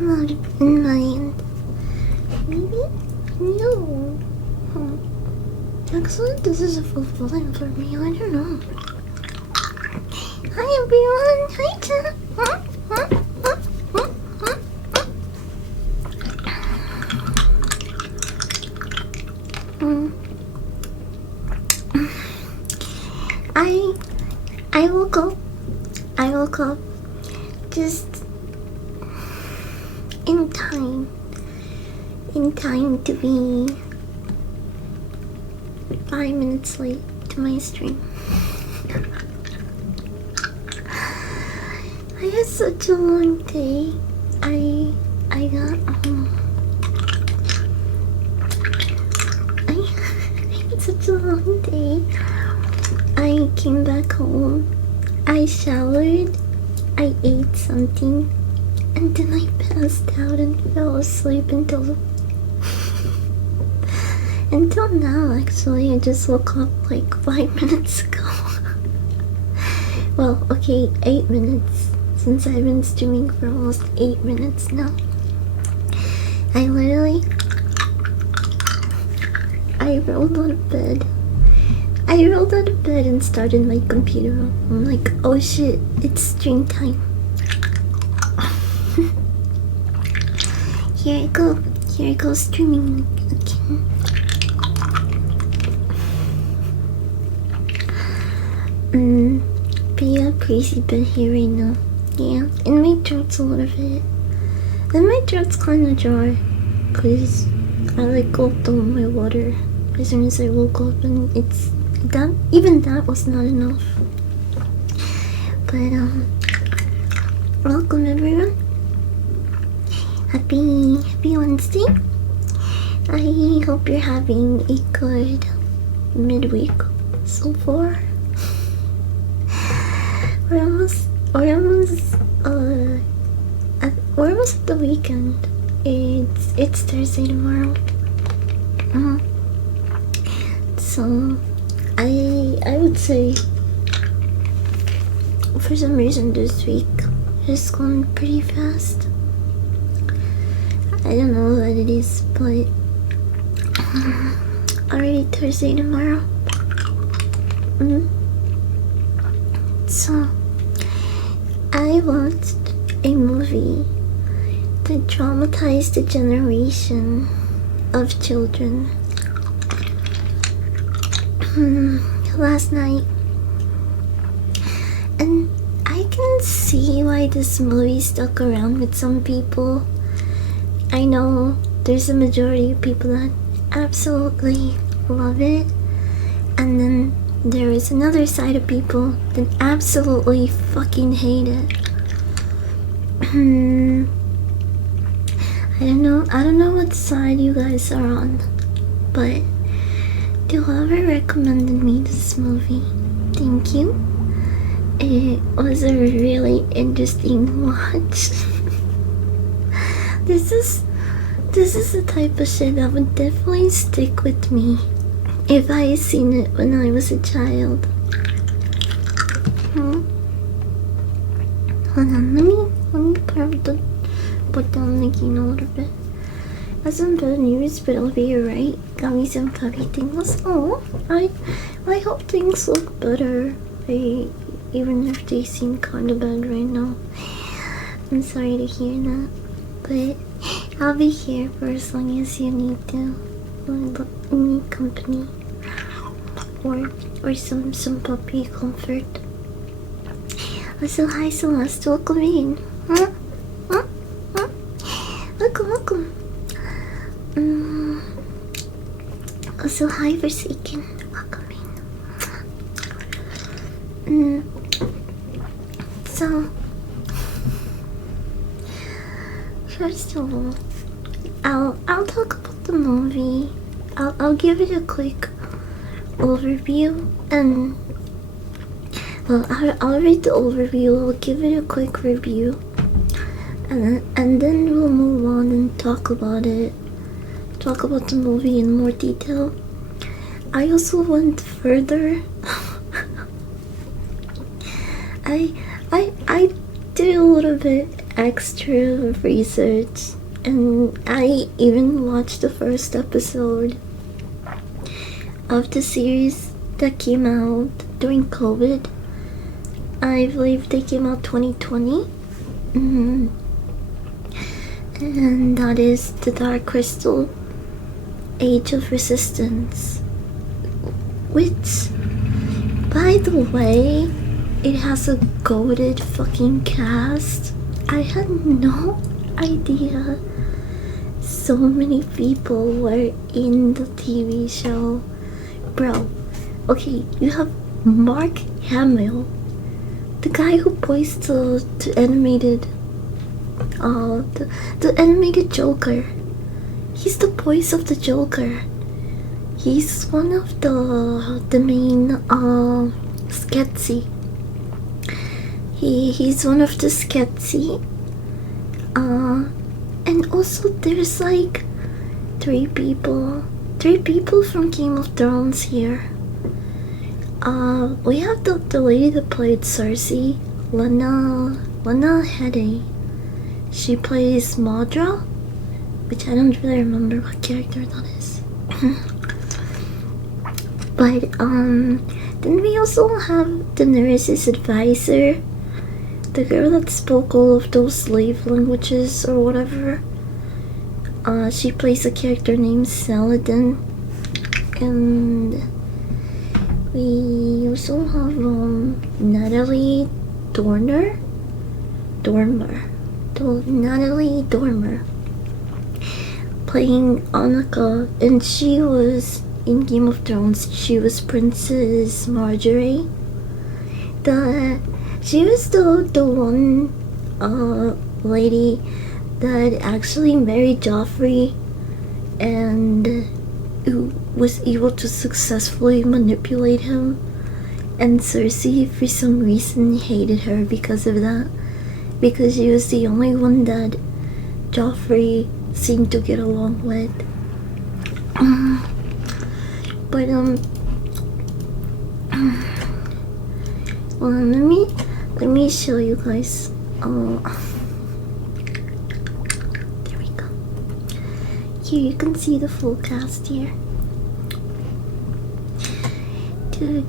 not in mind. Maybe? No. Excellent, this is a fulfilling for me, I don't know. Hi everyone, hi Jen. I woke up just in time to be 5 minutes late to my stream. I had such a long day. I got I had such a long day. I came back home, I showered, I ate something, and then I passed out and fell asleep until now. Actually, I just woke up like 5 minutes ago. Well, okay, 8 minutes, since I've been streaming for almost 8 minutes now. I rolled out of bed. I rolled out of bed and started my computer. I'm like, oh shit, it's stream time. Here I go streaming again. But yeah, crazy bed here right now. Yeah, and my throat's a little bit. And my throat's kinda dry, cause I like gulped all my water as soon as I woke up, and even that was not enough. But welcome everyone. Happy Wednesday. I hope you're having a good midweek so far. We're almost at the weekend. It's Thursday tomorrow. So I would say for some reason this week has gone pretty fast. I don't know what it is, but already Thursday tomorrow. So I watched a movie that traumatized a generation of children last night, and I can see why this movie stuck around with some people. I know there's a majority of people that absolutely love it, and then there is another side of people that absolutely fucking hate it. I don't know what side you guys are on, but to whoever recommended me this movie, thank you. It was a really interesting watch. This is the type of shit that would definitely stick with me if I had seen it when I was a child. Hold on, let me put down the gain a little bit. I have some bad news, but I'll be alright. Got me some puppy things. Oh, I hope things look better. Even if they seem kind of bad right now. I'm sorry to hear that, but I'll be here for as long as you need to. Need company or some puppy comfort. Also, hi Celeste, welcome in. Welcome. Also, hi Forsaken, welcome in. So, first of all, I'll talk about the movie. I'll give it a quick overview, and well, I'll read the overview. I'll give it a quick review, and then we'll move on and talk about it. Talk about the movie in more detail. I also went further. I did a little bit extra research, and I even watched the first episode of the series that came out during COVID. I believe they came out 2020. And that is The Dark Crystal Age of Resistance, which, by the way, it has a goated fucking cast. I had no idea so many people were in the TV show. Bro, okay, you have Mark Hamill, the guy who voiced the animated the animated Joker. He's the voice of the Joker. He's one of the main Sketsy. He's one of the Sketsy. And also there's like three people from Game of Thrones here. We have the lady that played Cersei, Lena Headey. She plays Maudra, which I don't really remember what character that is. But then we also have Daenerys' advisor, the girl that spoke all of those slave languages or whatever. She plays a character named Saladin, and we also have Natalie Dormer, playing Annika, and she was in Game of Thrones. She was Princess Marjorie. She was the one lady that actually married Joffrey and who was able to successfully manipulate him, and Cersei for some reason hated her because of that, because she was the only one that Joffrey seemed to get along with. But well, let me show you guys. There we go. Here you can see the full cast here. Dude,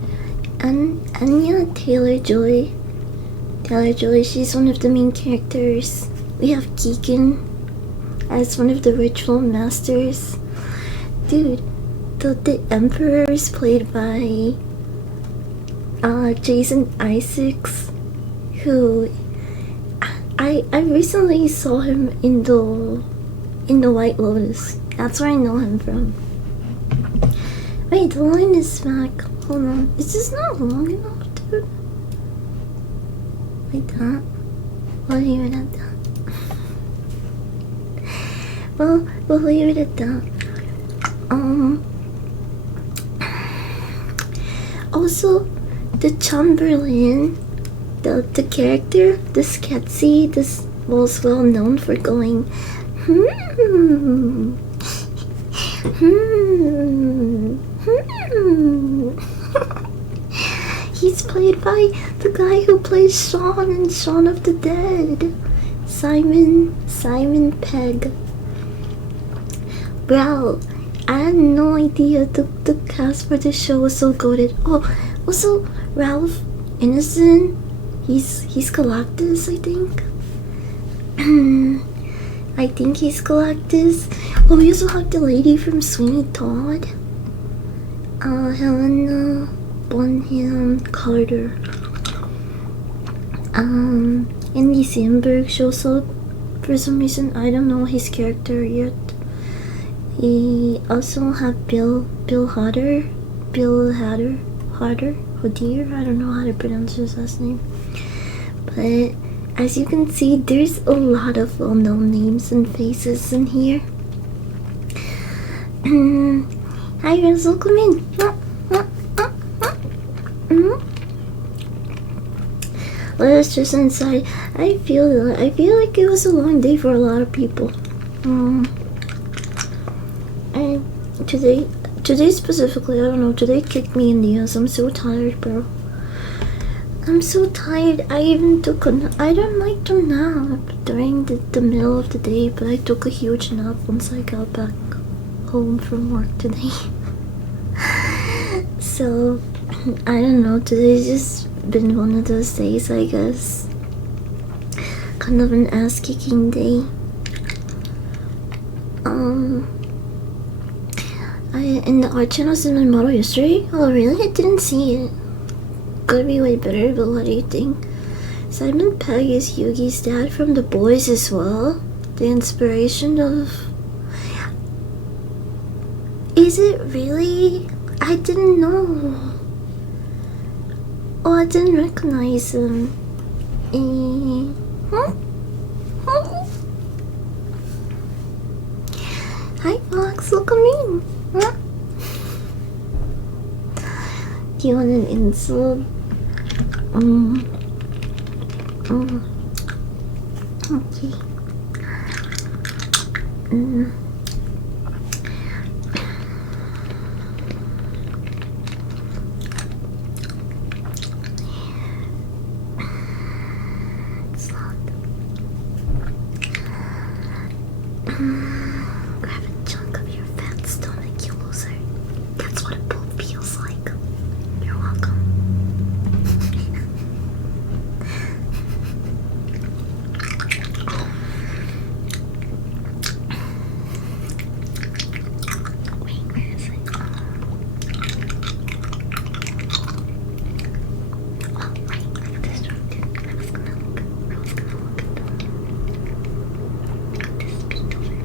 Anya Taylor-Joy, she's one of the main characters. We have Keegan as one of the ritual masters. Dude, the Emperor is played by Jason Isaacs, who I recently saw him in the White Lotus. That's where I know him from. Wait, the line is back. Hold on. Is this not long enough, dude? Like that? We'll leave it at that. Well, we'll leave it at that. Also, the Chamberlain, the character, the Sketsy, this was well known for going, He's played by the guy who plays Shaun in Shaun of the Dead, Simon Pegg. Bro, I had no idea the cast for this show was so goated. Oh, also Ralph Ineson, he's Galactus, I think. I think he's Galactus. Oh, we also have the lady from Sweeney Todd, Helena Bonham Carter. Andy Samberg shows up for some reason. I don't know his character yet. We also have Bill Hader, Hodir, I don't know how to pronounce his last name. But as you can see, there's a lot of well-known names and faces in here. Hi guys, welcome in. Let's just inside. I feel like it was a long day for a lot of people. And today specifically, I don't know, today kicked me in the ass. I'm so tired, bro. I'm so tired. I even took I don't like to nap during the middle of the day, but I took a huge nap once I got back home from work today. So, I don't know, today's just been one of those days, I guess. Kind of an ass-kicking day. In the art channels in my model yesterday? Oh really? I didn't see it. Gotta be way better, but what do you think? Simon Pegg is Yugi's dad from The Boys as well. The inspiration of... Is it really? I didn't know. Oh, I didn't recognize him. Hi Fox, look at me. Huh? Do you want an insult? Okay. It's loud. Grab a chunk of your fat stomach, you loser. That's what a poop feels like. You're welcome. Wait, where is it? Oh, right, I got distracted. I was gonna look at them. I got this bit of it.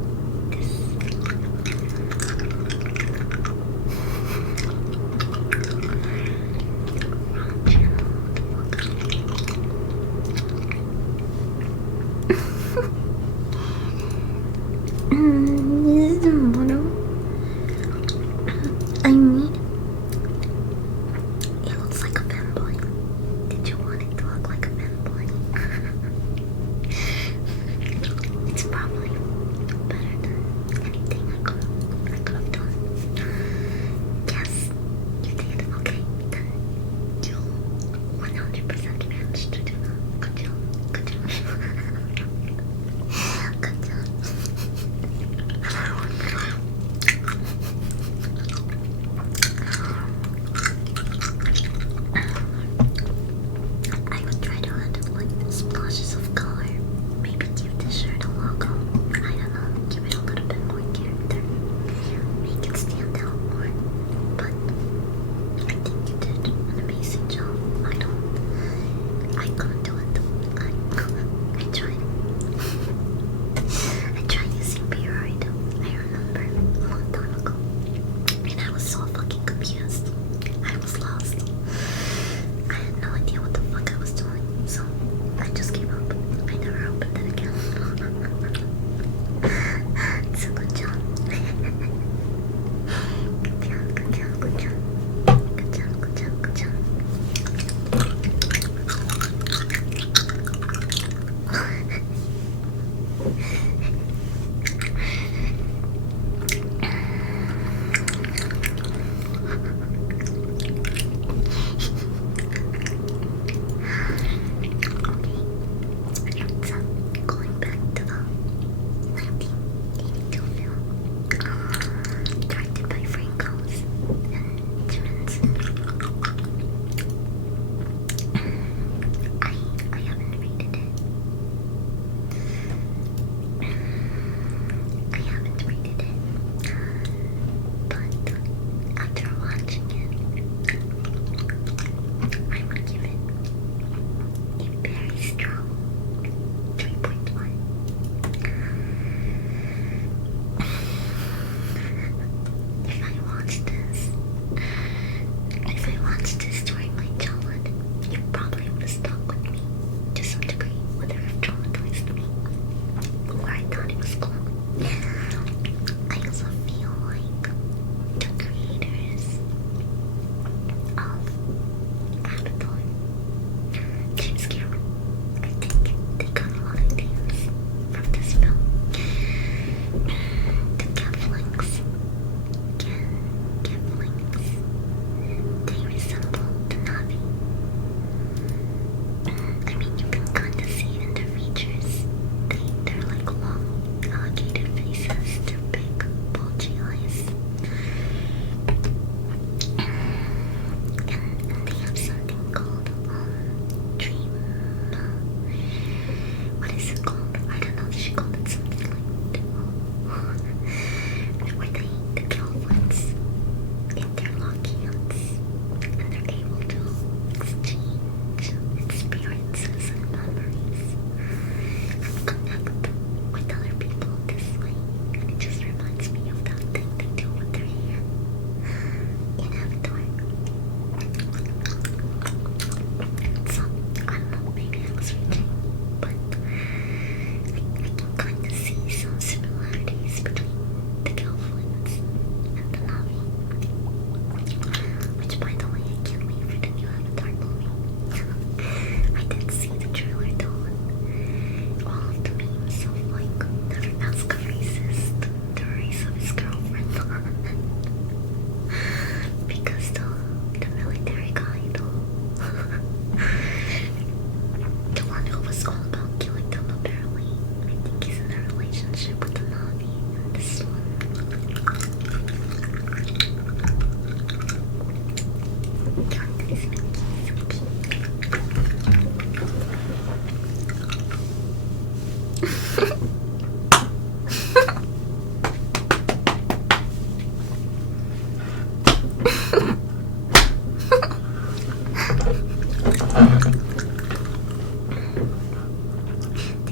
They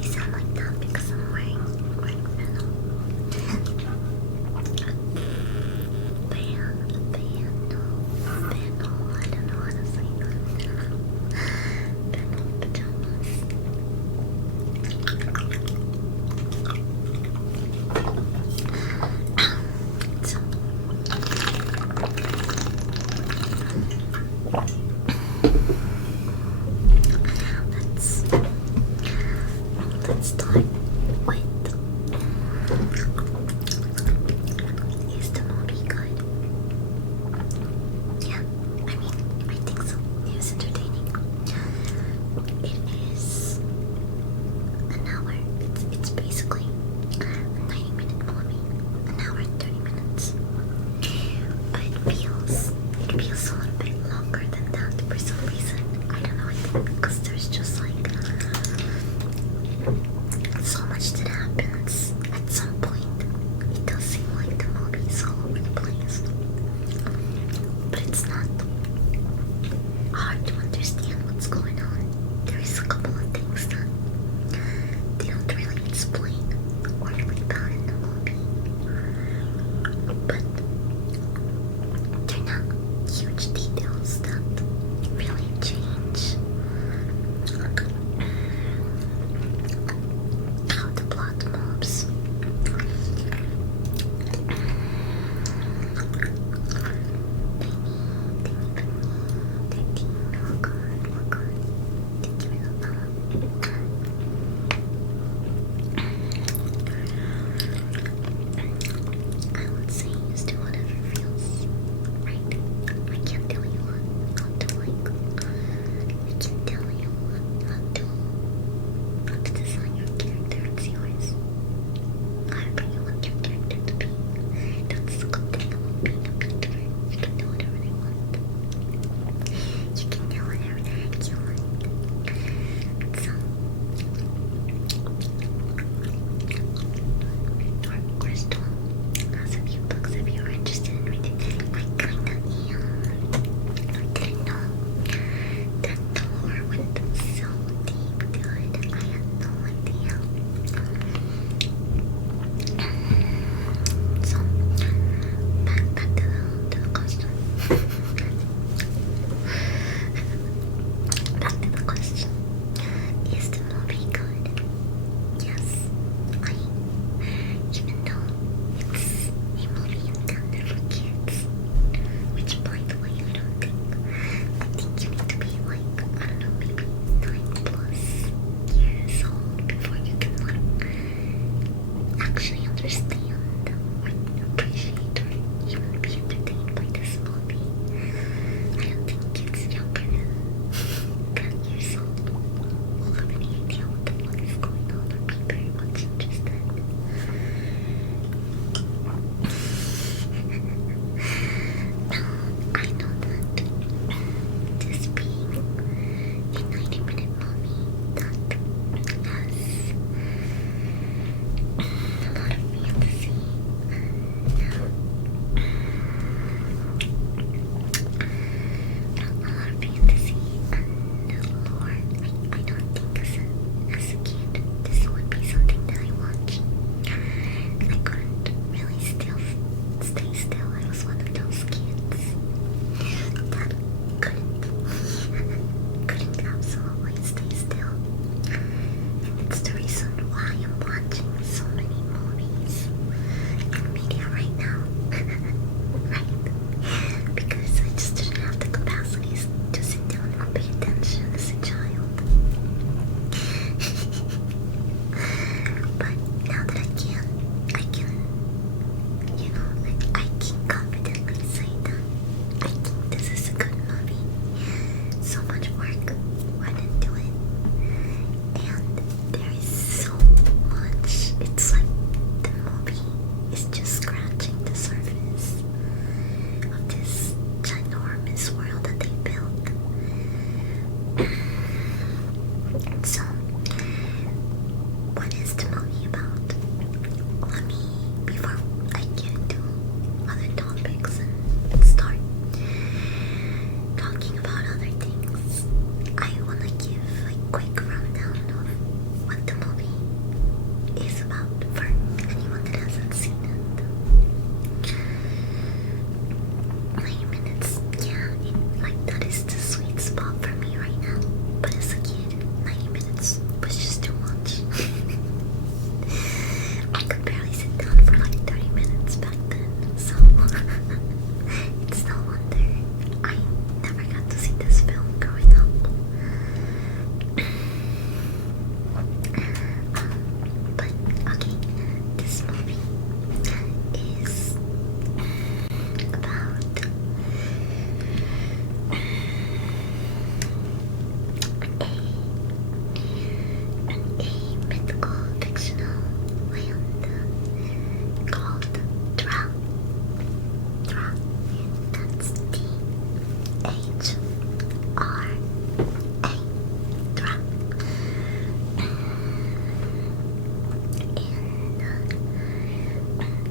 sound like that because I'm wearing venom. Venom, I don't know how to say that. Venom pajamas.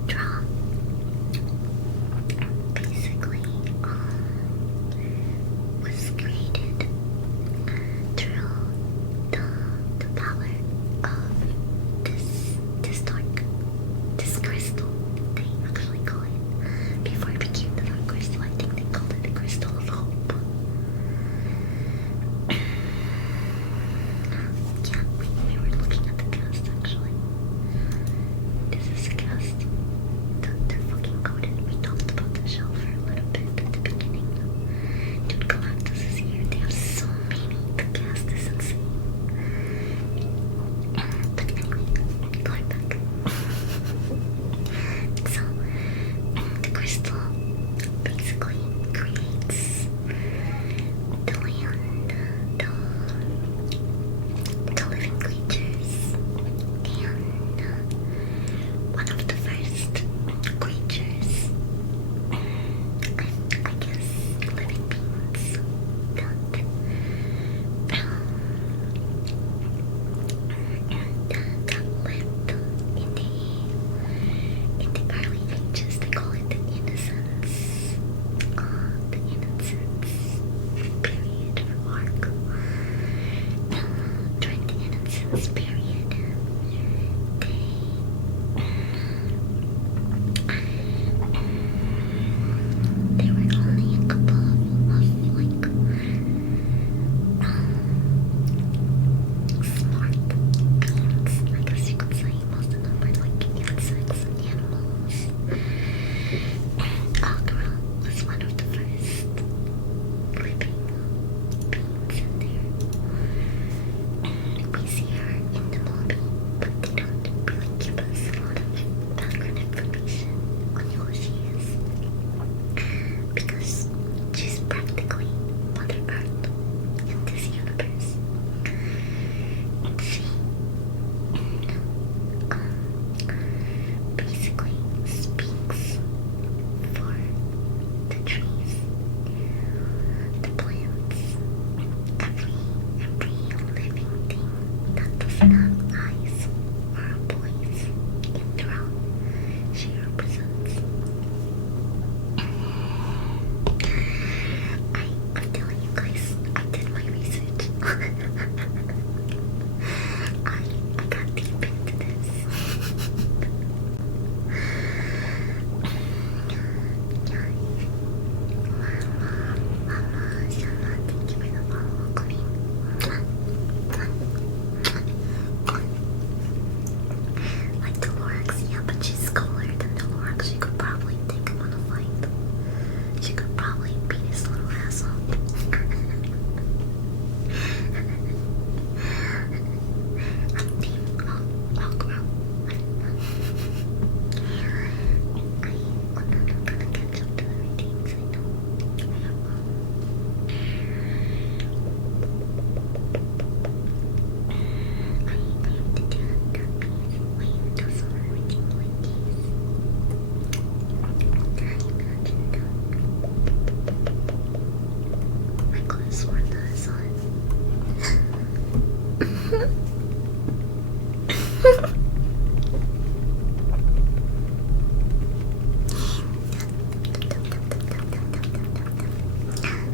Draw basically was created through the power of this dark, this crystal, they actually call it. Before it became the dark crystal, I think they called it the crystal of hope. Yeah, we were looking at the cast actually. This is a cast. They're fucking coded. We talked about the show for a little bit at the beginning. Dude, Galactus is here. They have so many. The cast is insane. But anyway, going back. So, the crystal basically creates the land, the living creatures, and one of the first creatures, I guess, living beings that lived in the early ages. They call it the Innocence, period arc. During the Innocence period, they were only a couple of like smart beings, I guess you could say. Most of them were like insects and animals. Akira was one of the first living beings in there. We see her in the movie, but they don't really give us a lot of background information on who she is, because she's practically Mother Earth in this universe. And she basically speaks for the trees, the plants, every living thing that doesn't have eyes or a voice in Drow. She represents. I'm telling you guys, I did my research. I got deep into this. Mama, Shana, thank you for the follow, Queen. Like the Lorax, yeah, but she's cooler than the Lorax. She could probably take him on a fight. She could probably beat his little ass up. I'm team Akira. I'm not gonna catch up to the redeems, I know. I have to do that piece. Wait, do some redeem like these. Imagine that. I could have sworn that I saw it.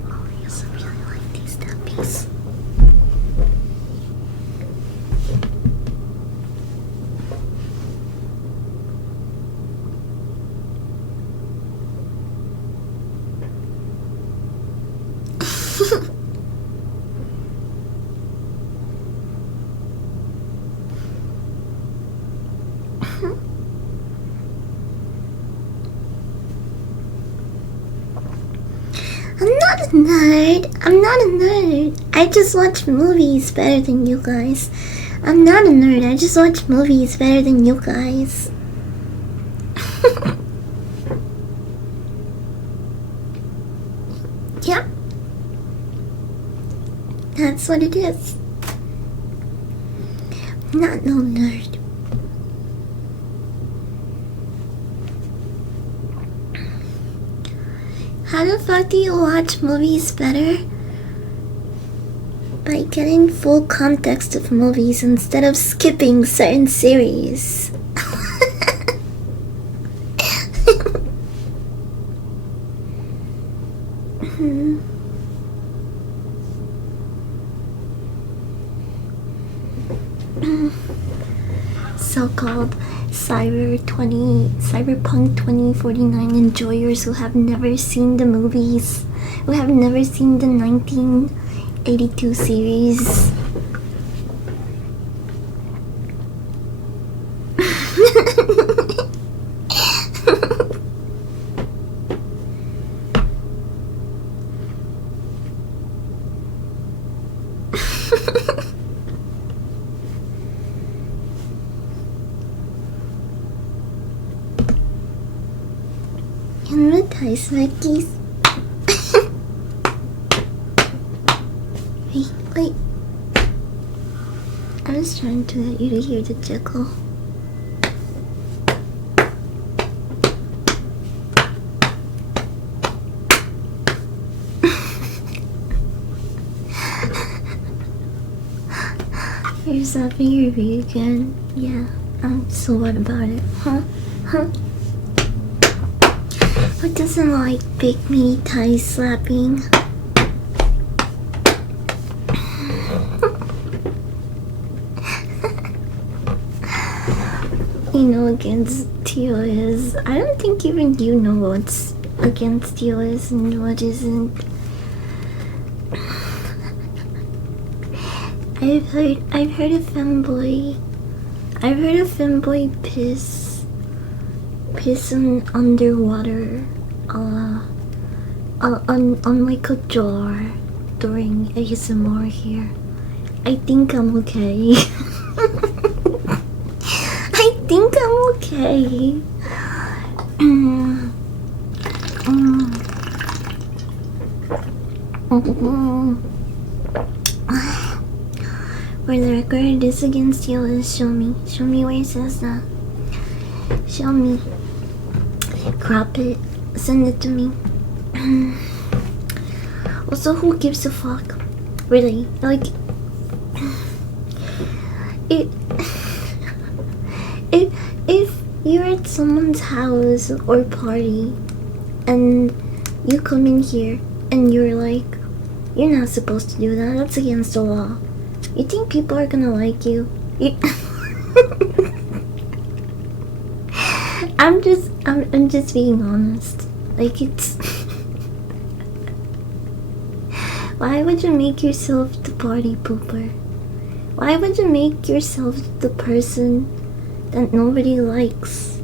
Oh, yes, I really like these nappies. I'm not a nerd. I'm not a nerd. I just watch movies better than you guys. I'm not a nerd. I just watch movies better than you guys. Yeah. That's what it is. I'm not no nerd. How the fuck do you watch movies better? By getting full context of movies instead of skipping certain series. So-called Cyberpunk 2049 enjoyers who have never seen the movies, who have never seen the 1982 series. Traumatized, Mickey's. Wait. I was trying to get you to hear the jiggle. You're slapping your V again? Yeah. So what about it? Huh? Who doesn't like big meaty thighs slapping? You know, against TOS. I don't think even you know what's against TOS and what isn't. I've heard a femboy piss on underwater on like a jar during ASMR here. I think I'm okay. I think I'm okay. For the record, this against you is show me. Show me where it says that. Show me. Crop it. Send it to me. Also, who gives a fuck? Really? Like, if you're at someone's house or party and you come in here and you're like, you're not supposed to do that, that's against the law. You think people are gonna like you? I'm just being honest. Like, it's why would you make yourself the party pooper? Why would you make yourself the person that nobody likes?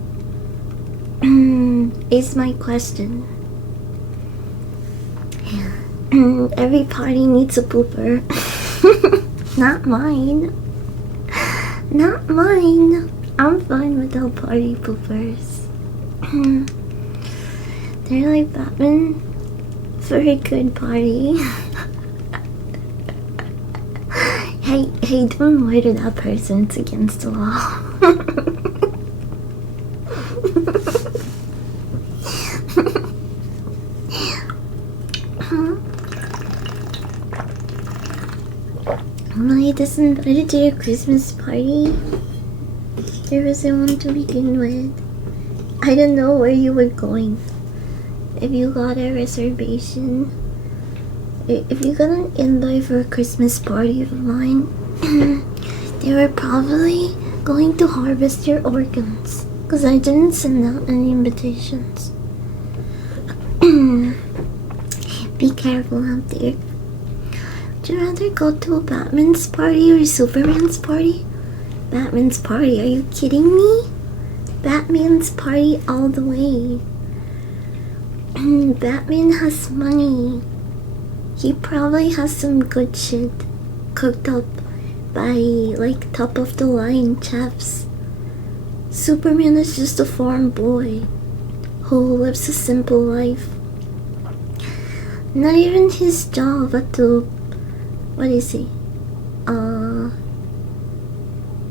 Is my question. Every party needs a pooper. Not mine. Not mine. I'm fine without party poopers. They're like Batman for a good party. Hey, don't murder that person. It's against the law. I just invited to your Christmas party. There wasn't one to begin with. I don't know where you were going. If you got a reservation, if you got an invite for a Christmas party of mine, they were probably going to harvest your organs. Because I didn't send out any invitations. Be careful out there. Would you rather go to a Batman's party or Superman's party? Batman's party, are you kidding me? Batman's party all the way. Batman has money. He probably has some good shit cooked up by like top of the line chefs. Superman is just a farm boy who lives a simple life. Not even his job at the, what is he?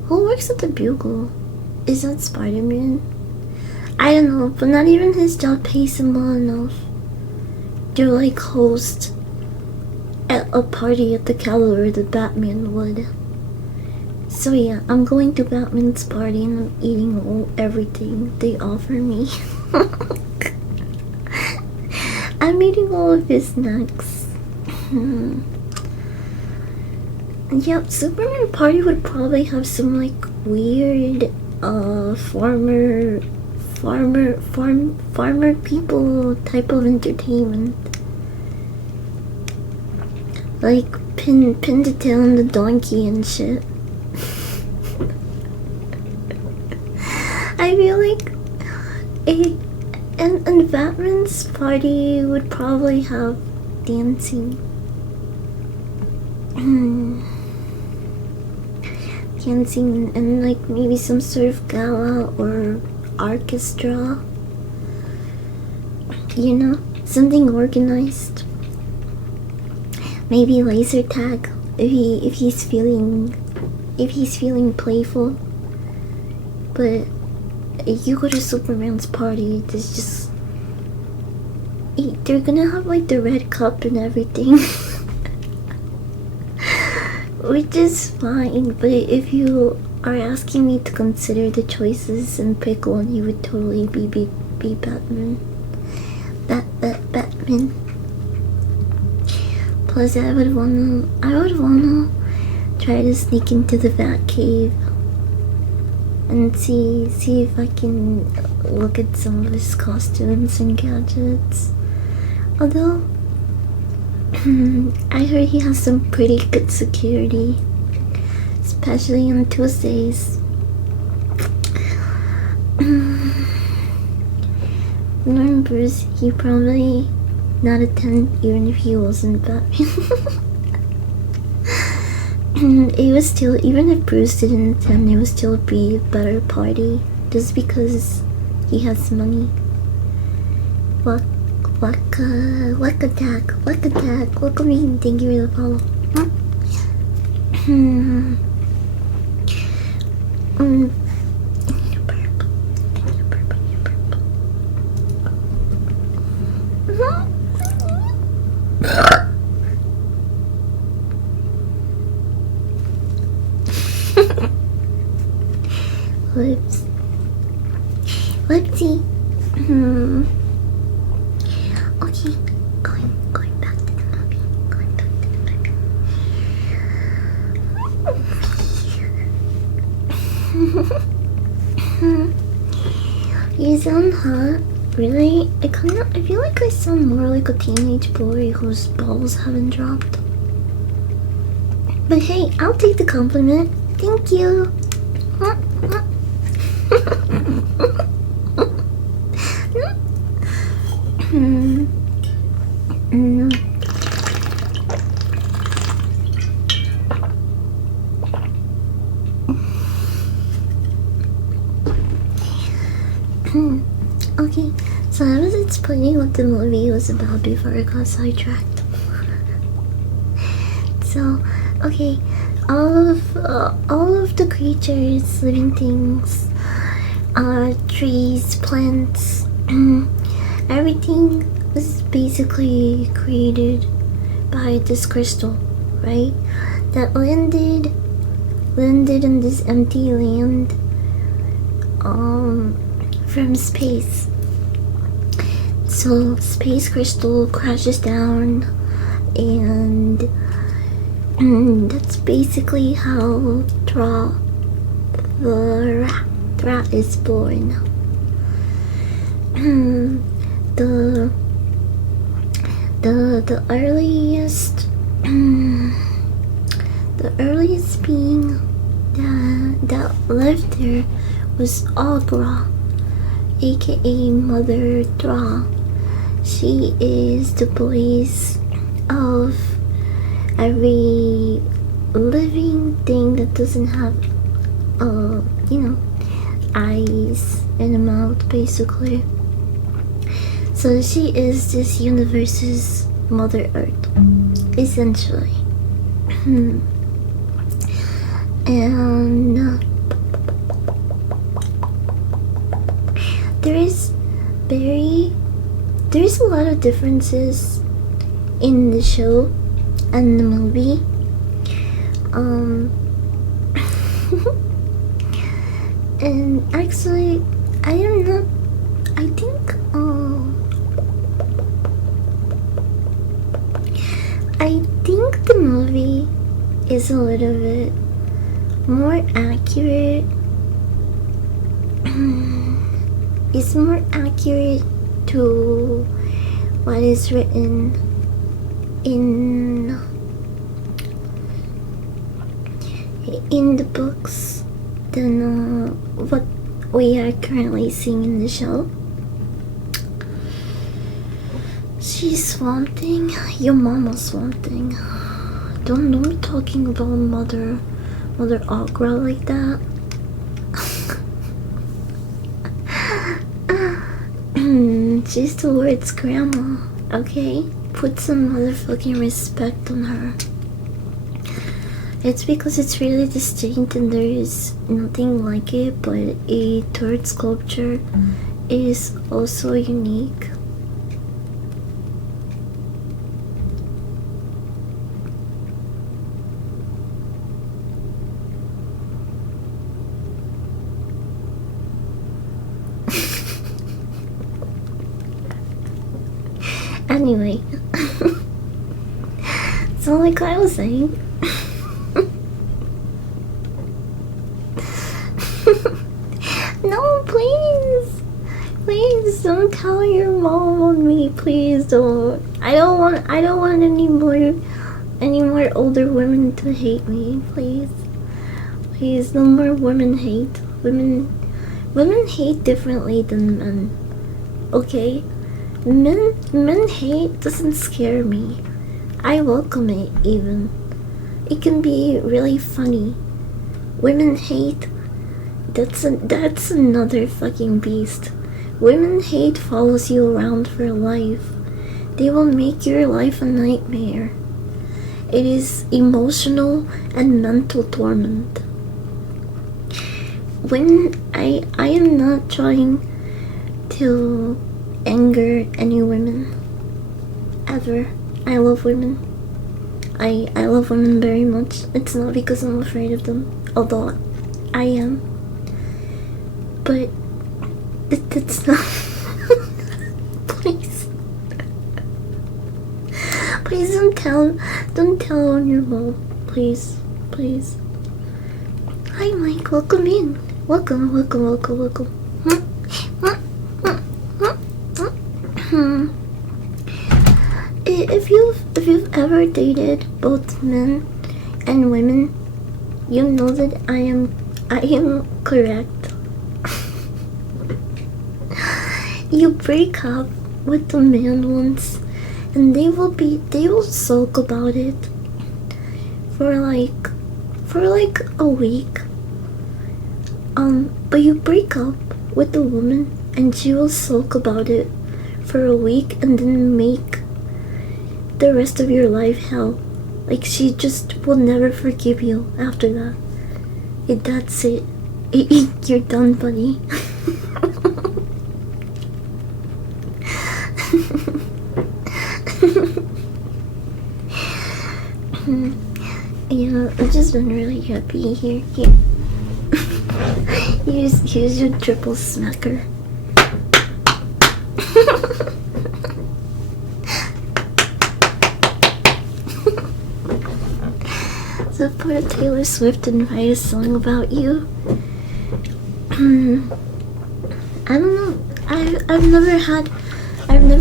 Who works at the Bugle? Is that Spider-Man? I don't know, but not even his job pays him well enough to like host at a party at the caliber that Batman would. So yeah, I'm going to Batman's party and I'm eating everything they offer me. I'm eating all of his snacks. Yep, Superman party would probably have some like weird farmer people type of entertainment. Like pin to tail on the donkey and shit. I feel like and Batman's party would probably have dancing. Dancing and like maybe some sort of gala or orchestra. You know, something organized. Maybe laser tag if he's feeling playful. But if you go to Superman's party, there's just they're gonna have like the red cup and everything. Which is fine, but if you are asking me to consider the choices and pick one, you would totally be Batman. Batman. Plus, I would wanna try to sneak into the Batcave and see if I can look at some of his costumes and gadgets. Although I heard he has some pretty good security, especially on Tuesdays. Bruce, he probably not attend even if he wasn't Batman. It was still, even if Bruce didn't attend, it would still be a better party just because he has money. Luck attack. Welcome me. Thank you for the follow. Lips. Lipsy. Okay, going back to the movie. You sound hot. Really? I feel like I sound more like a teenage boy whose balls haven't dropped. But hey, I'll take the compliment. Thank you. Okay, so I was explaining what the movie was about before I got sidetracked. So, okay, all of the creatures, living things, trees, plants, everything was basically created by this crystal, right? That landed on this empty land, from space. So space crystal crashes down, and that's basically how Tra is born. The earliest being that lived there was Agra, aka Mother Dra. She is the place of every living thing that doesn't have eyes and a mouth, basically. So she is this universe's Mother Earth, essentially. And there's a lot of differences in the show and the movie. And actually, I am not. I think. I think the movie is a little bit more accurate. It's more accurate to what is written in the books than what we are currently seeing in the show. She's Swamp Thing. Your mama's Swamp Thing. Don't be talking about Mother Agra like that. She's the world's grandma, okay? Put some motherfucking respect on her. It's because it's really distinct and there is nothing like it, but a third sculpture is also unique. Anyway, so like I was saying, no, please don't tell your mom on me, please don't. I don't want any more older women to hate me, please, no more women hate. Women hate differently than men, okay? Men hate doesn't scare me. I welcome it even. It can be really funny. Women hate, that's another fucking beast. Women hate follows you around for life. They will make your life a nightmare. It is emotional and mental torment. When I am not trying to anger any women ever. I love women. I love women very much. It's not because I'm afraid of them, although I am. But it's not. Please don't tell on your mom. Please. Hi Mike, welcome in. Welcome. If you've ever dated both men and women, you know that I am correct. You break up with the man once, and they will sulk about it for like a week. But you break up with the woman, and she will sulk about it for a week, and then make the rest of your life hell. Like, she just will never forgive you after that. That's it. You're done, buddy. Yeah, I've just been really happy here. Here's your triple smacker. So put a Taylor Swift and write a song about you. I don't know. I've never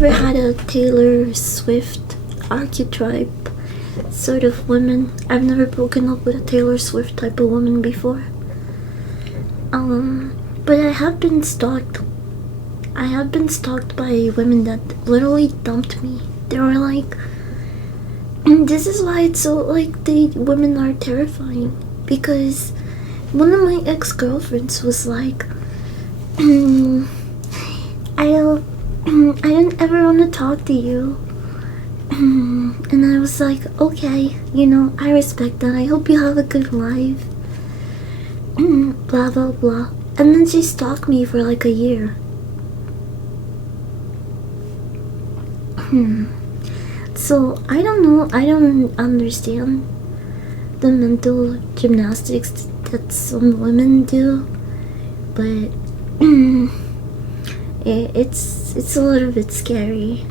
had a Taylor Swift archetype sort of woman. I've never broken up with a Taylor Swift type of woman before. But I have been stalked. I have been stalked by women that literally dumped me. They were like, and this is why it's so, like, the women are terrifying. Because one of my ex-girlfriends was like, I don't ever want to talk to you. And I was like, okay, I respect that. I hope you have a good life. Blah, blah, blah. And then she stalked me for like a year. So I don't know. I don't understand the mental gymnastics that some women do, but it's a little bit scary.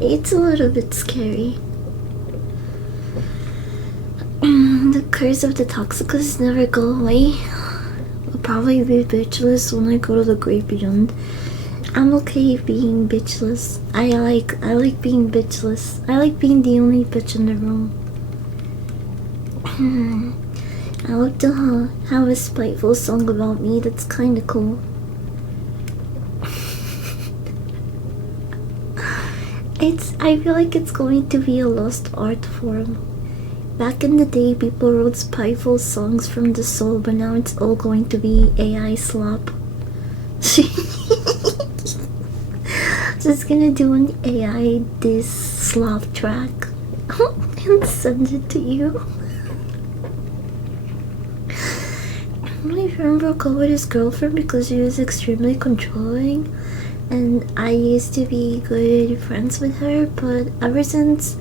It's a little bit scary. The curse of the toxicus never go away. I'll probably be bitchless when I go to the great beyond. I'm okay being bitchless. I like being bitchless. I like being the only bitch in the room. I like to have a spiteful song about me. That's kinda cool. I feel like it's going to be a lost art form. Back in the day, people wrote spiteful songs from the soul, but now it's all going to be AI slop. Just gonna do an AI diss slop track and send it to you. My friend broke up with his girlfriend because she was extremely controlling, and I used to be good friends with her, but ever since,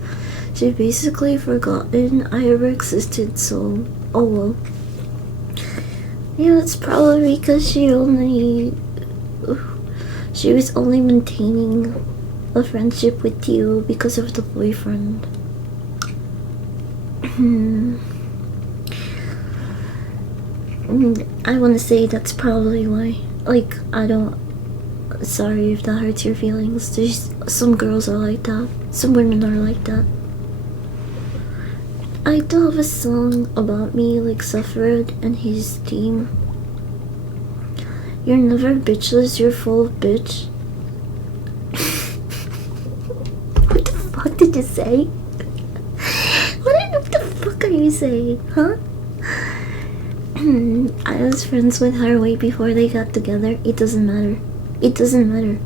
she basically forgotten I ever existed, so oh well. Yeah, it's probably because she was only maintaining a friendship with you because of the boyfriend. I want to say that's probably why. Like, I don't. Sorry if that hurts your feelings. There's some girls are like that. Some women are like that. I do have a song about me, like Suffered and his team. You're never bitchless, you're full of bitch. What the fuck did you say? What the fuck are you saying, huh? I was friends with her way before they got together. It doesn't matter. It doesn't matter.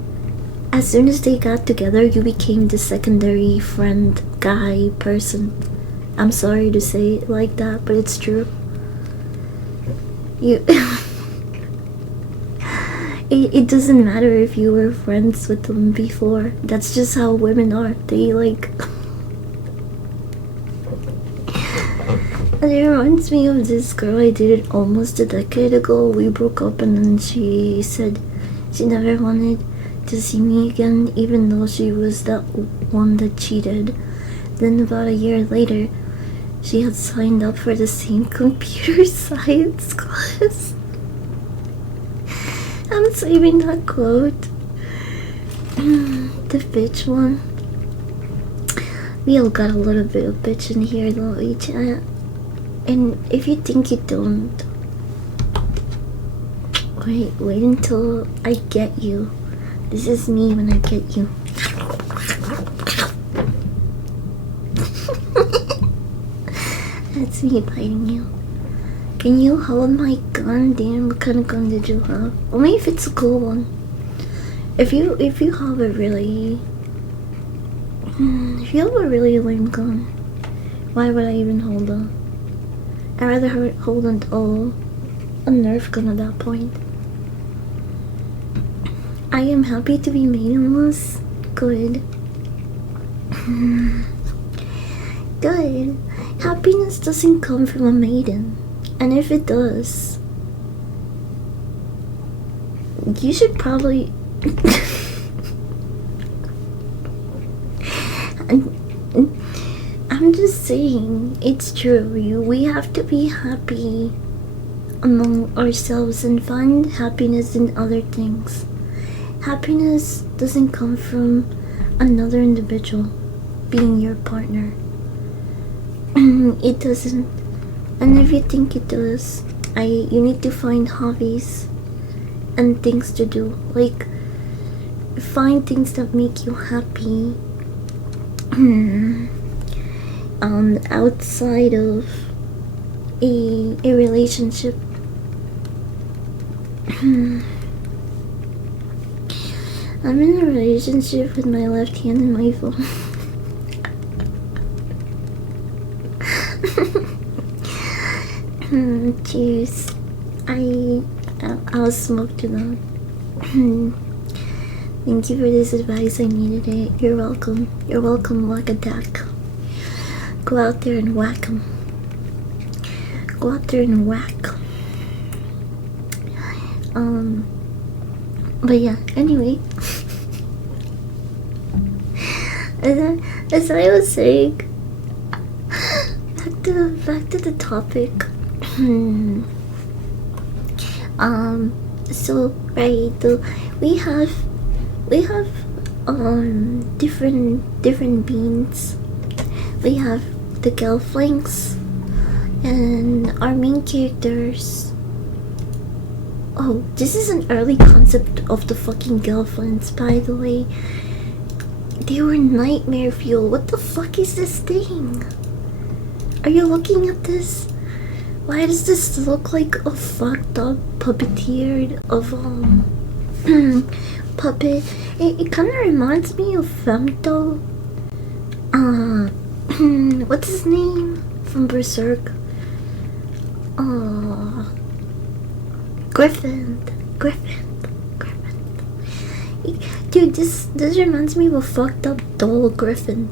As soon as they got together, you became the secondary friend, guy, person. I'm sorry to say it like that, but it's true. You... it doesn't matter if you were friends with them before. That's just how women are. They like... It reminds me of this girl I dated almost a decade ago. We broke up and then she said she never wanted to see me again, even though she was that one that cheated. Then about a year later, she had signed up for the same computer science class. I'm saving that quote. The bitch one. We all got a little bit of bitch in here though, each. And if you think you don't, wait until I get you. This is me when I get you. That's me biting you. Can you hold my gun? Damn, what kind of gun did you have? Only if it's a cool one. If you have a really lame gun, why would I even hold on? I'd rather hold on to a Nerf gun at that point. I am happy to be maidenless. Good. Good. Happiness doesn't come from a maiden. And if it does, you should probably... I'm just saying, it's true. We have to be happy among ourselves and find happiness in other things. Happiness doesn't come from another individual being your partner. It doesn't. And if you think it does, you need to find hobbies and things to do. Like, find things that make you happy. Outside of a relationship. I'm in a relationship with my left hand and my phone. Cheers. I'll smoke to that. Thank you for this advice. I needed it. You're welcome. You're welcome, Whack Attack. Go out there and whack 'em. Go out there and whack. But yeah, anyway. as I was saying, back to the topic. So right, we have different beings. We have the Gelflings and our main characters. Oh, this is an early concept of the fucking Gelflings, by the way. They were nightmare fuel. What the fuck is this thing? Are you looking at this? Why does this look like a fucked up puppeteered of puppet? It kind of reminds me of Femto. What's his name from Berserk? Griffin. Dude, this reminds me of a fucked up doll Griffin.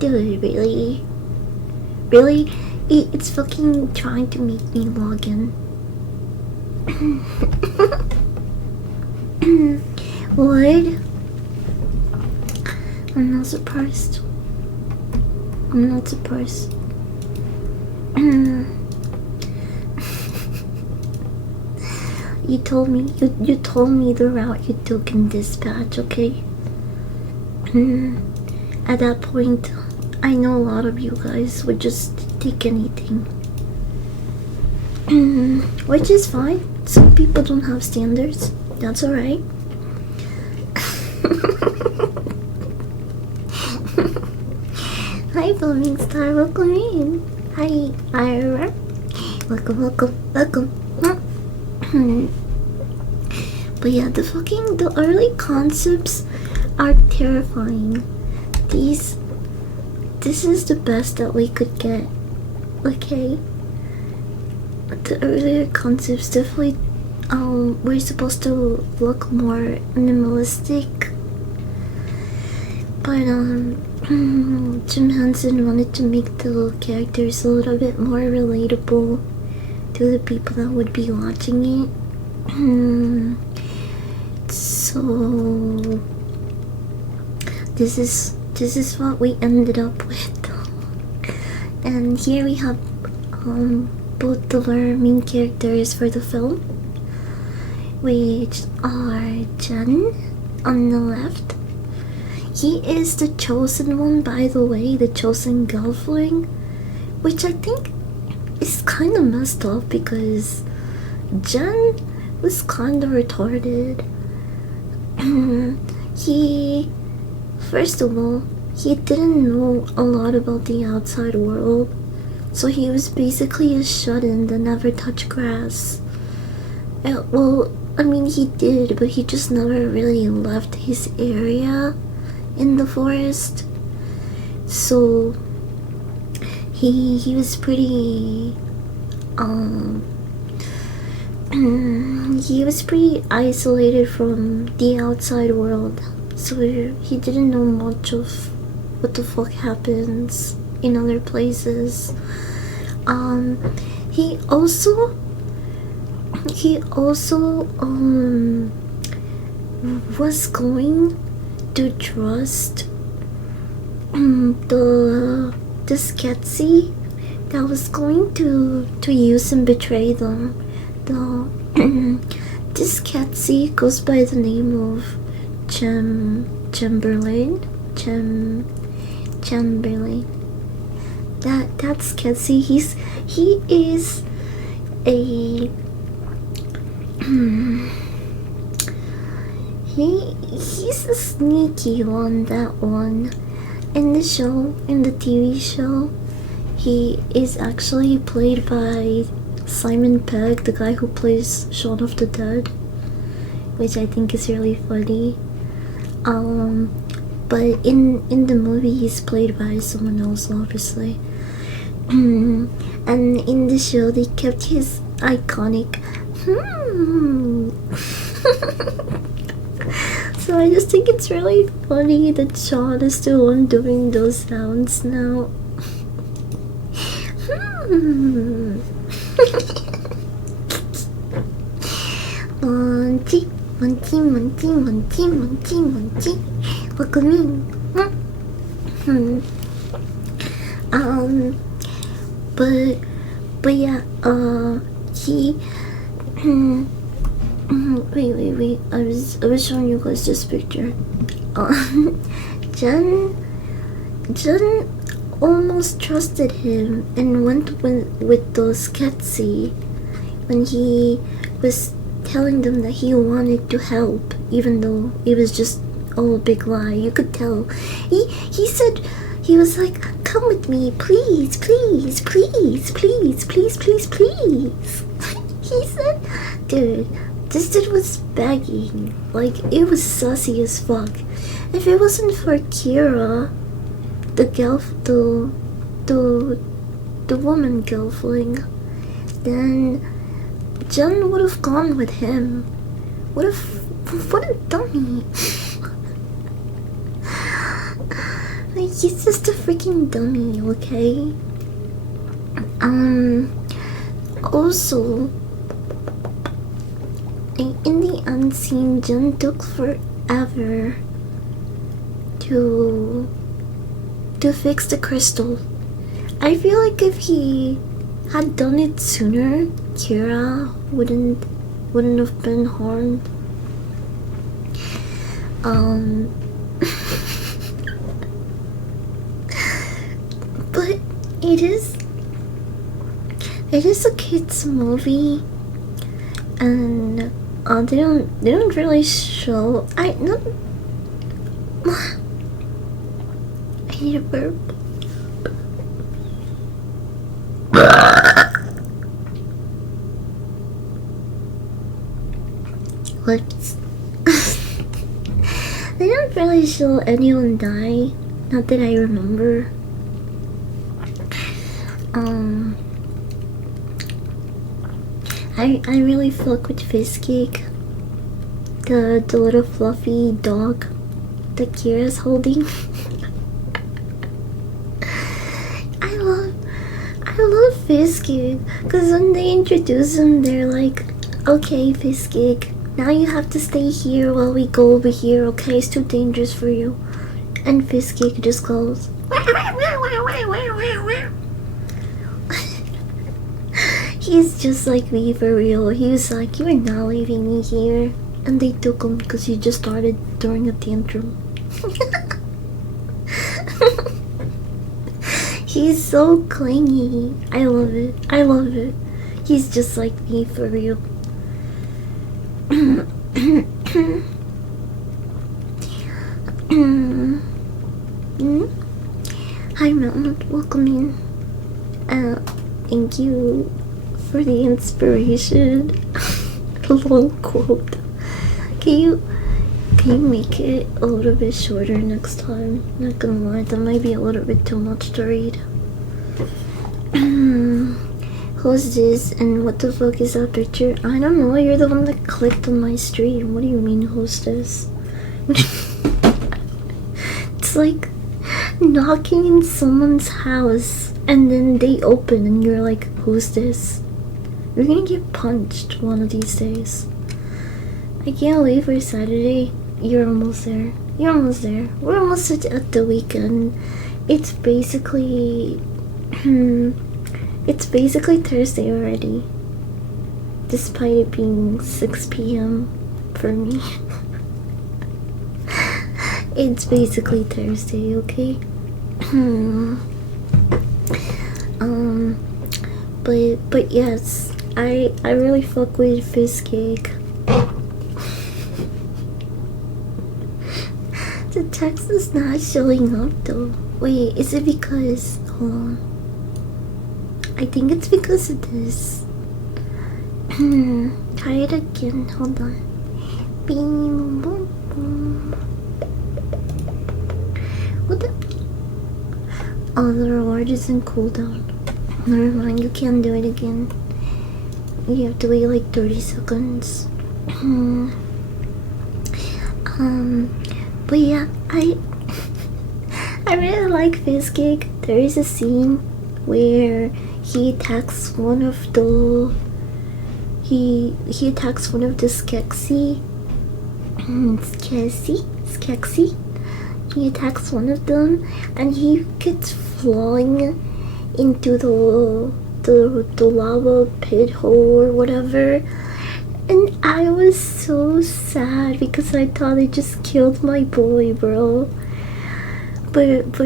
Dude, really? Really? It's fucking trying to make me log in. What? I'm not surprised. You told me the route you took in dispatch, okay? At that point, I know a lot of you guys would just take anything. Which is fine. Some people don't have standards. That's alright. Hi, Filming Star. Welcome in. Hi, Ira. Welcome. But yeah, the early concepts are terrifying. This is the best that we could get. Okay? The earlier concepts definitely were supposed to look more minimalistic. But Jim Henson wanted to make the characters a little bit more relatable to the people that would be watching it. So this is what we ended up with. And here we have both of our main characters for the film, which are Jen on the left. He is the chosen one, by the way, the chosen Gelfling, which I think is kind of messed up because Jen was kind of retarded. First of all, he didn't know a lot about the outside world, so he was basically a shut-in that never touched grass. Well, I mean, he did, but he just never really left his area in the forest. So he was pretty he was pretty isolated from the outside world, so he didn't know much of what the fuck happens in other places. He also was going to trust the Sketsy that was going to use and betray them. This Sketsy goes by the name of Chamberlain. That's Sketsy. He is a he's a sneaky one, that one. In the show, in the TV show, he is actually played by Simon Pegg, the guy who plays Shaun of the Dead, which I think is really funny. but in the movie he's played by someone else, obviously. And in the show they kept his iconic so I just think it's really funny that Sean is the one doing those sounds now. Munchie, munchie, munchie, munchie, munchie, munchie. Look at me. But yeah, he, wait. I was showing you guys this picture. Jen almost trusted him and went with those Ketsi when he was telling them that he wanted to help, even though it was just all a big lie. You could tell. He said, he was like, come with me, please, please, please, please, please, please, please. He said, dude, this dude was begging. Like, it was sussy as fuck. If it wasn't for Kira, the woman girlfling, then Jen would have gone with him. What a dummy. Like, he's just a freaking dummy, okay? Also, in the unseen, Jen took forever to fix the crystal. I feel like if he had done it sooner, Kira wouldn't have been harmed. But it is a kids movie, and they don't really show. I need a burp. Whoops. They don't really show anyone die, not that I remember. I really fuck with Fizcake, the little fluffy dog that Kira's holding. I love Fizcake, because when they introduce him, they're like, okay, Fizcake, now you have to stay here while we go over here, okay? It's too dangerous for you. And Fizcake just goes, he's just like me for real. He was like, you're not leaving me here. And they took him because he just started throwing a tantrum. He's so clingy. I love it. He's just like me for real. Hi Mountain, welcome in. Thank you for the inspiration. A long quote. Can you make it a little bit shorter next time? Not gonna lie, that might be a little bit too much to read. Who's this and what the fuck is that picture? I don't know, you're the one that clicked on my stream. What do you mean, who's this? It's like knocking in someone's house and then they open and you're like, who's this? You're gonna get punched one of these days. I can't wait for Saturday. You're almost there. We're almost at the weekend. It's basically Thursday already, despite it being 6 p.m. for me. It's basically Thursday, okay? But yes, I really fuck with Fizcake. The text is not showing up though. Wait, is it because, hold on, I think it's because of this. Try it again, hold on. Beam, boom, boom. What the? Oh, the reward is in cooldown. Never mind, you can't do it again. You have to wait like 30 seconds. But yeah, I really like this gig. There is a scene where he attacks one of the Skeksis. Skeksis. He attacks one of them, and he gets falling into the lava pit hole or whatever. And I was so sad because I thought it just killed my boy, bro. But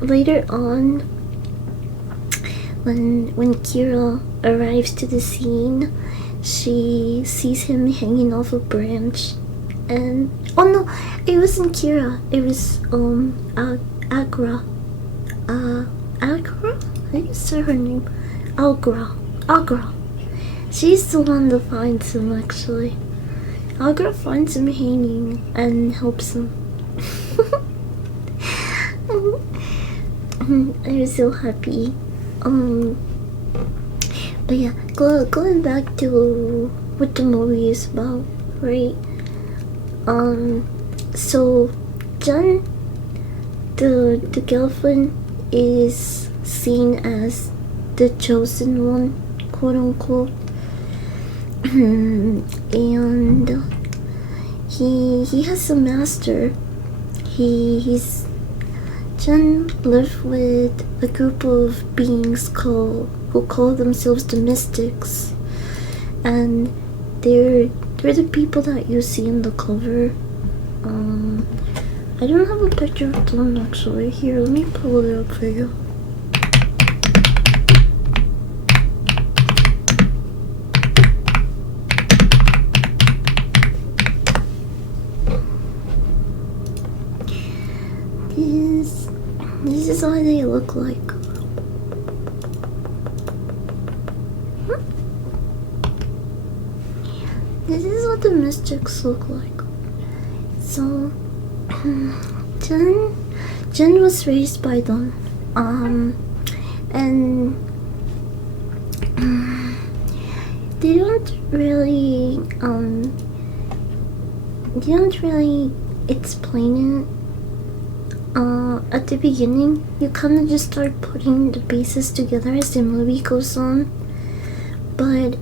later on, when Kira arrives to the scene, she sees him hanging off a branch, and oh no, it wasn't Kira. It was Agra. Agra? I didn't say her name. Agra. She's the one that finds him, actually. Agra finds him hanging and helps him. I was so happy. But yeah, going back to what the movie is about, right? So Jen, the girlfriend, is seen as the chosen one, quote unquote. And he has a master. Jen lived with a group of beings who call themselves the Mystics, and they're the people that you see in the cover. I don't have a picture of them actually. Here, let me pull it up for you. This is what they look like. This is what the Mystics look like. So, Jen was raised by them, and they don't really explain it. At the beginning, you kind of just start putting the pieces together as the movie goes on, but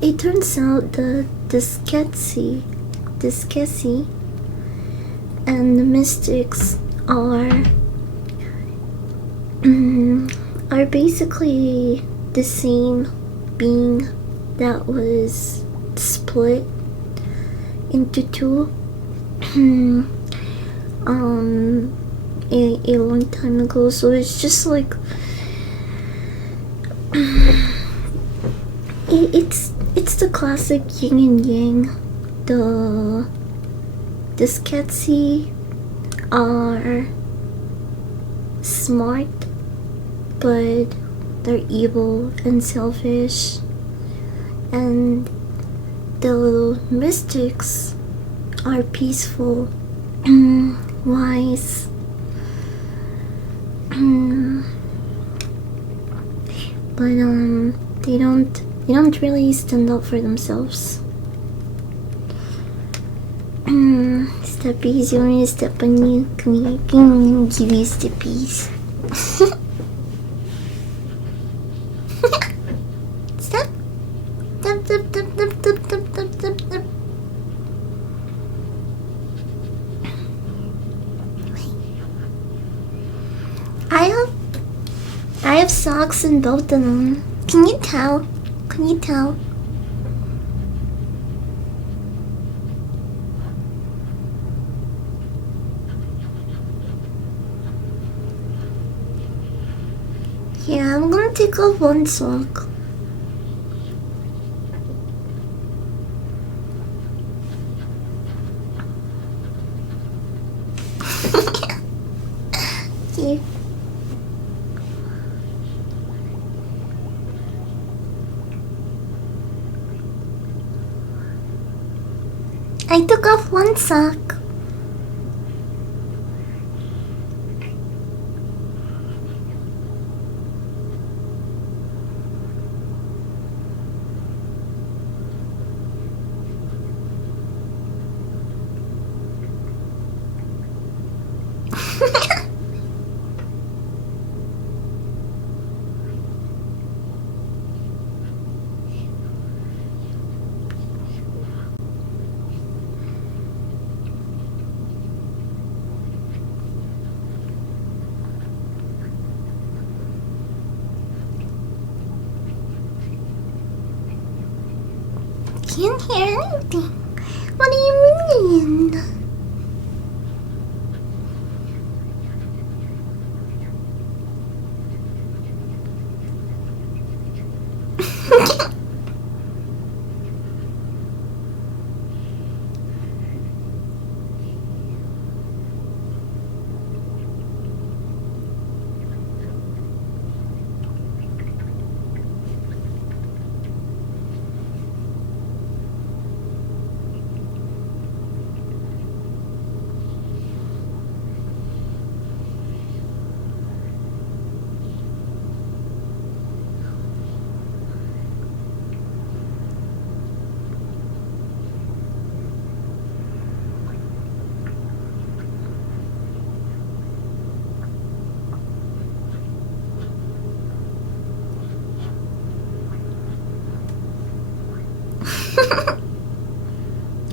it turns out that the Skeksis and the Mystics are basically the same being that was split into two a long time ago. So it's just like it's the classic yin and yang. The Skeksis are smart, but they're evil and selfish, and the Mystics are peaceful, wise, but they don't really stand up for themselves. Steppies, you want me to step on you? Come here, give you steppies. Step. I have socks in both of them. Can you tell? Yeah, I'm gonna take off one sock. Here. I took off one sock. can't hear anything. What do you mean?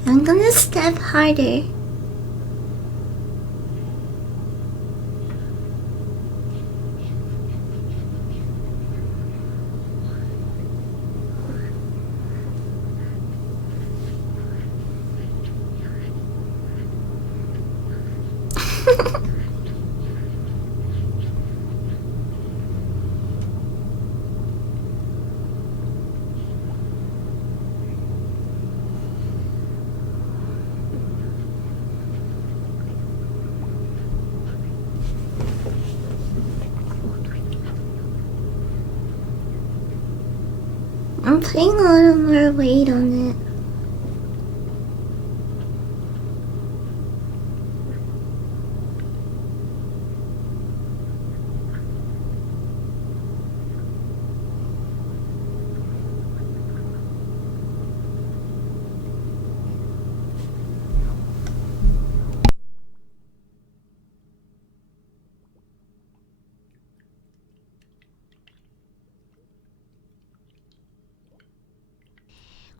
I'm gonna step harder. I'm putting a little more weight on it.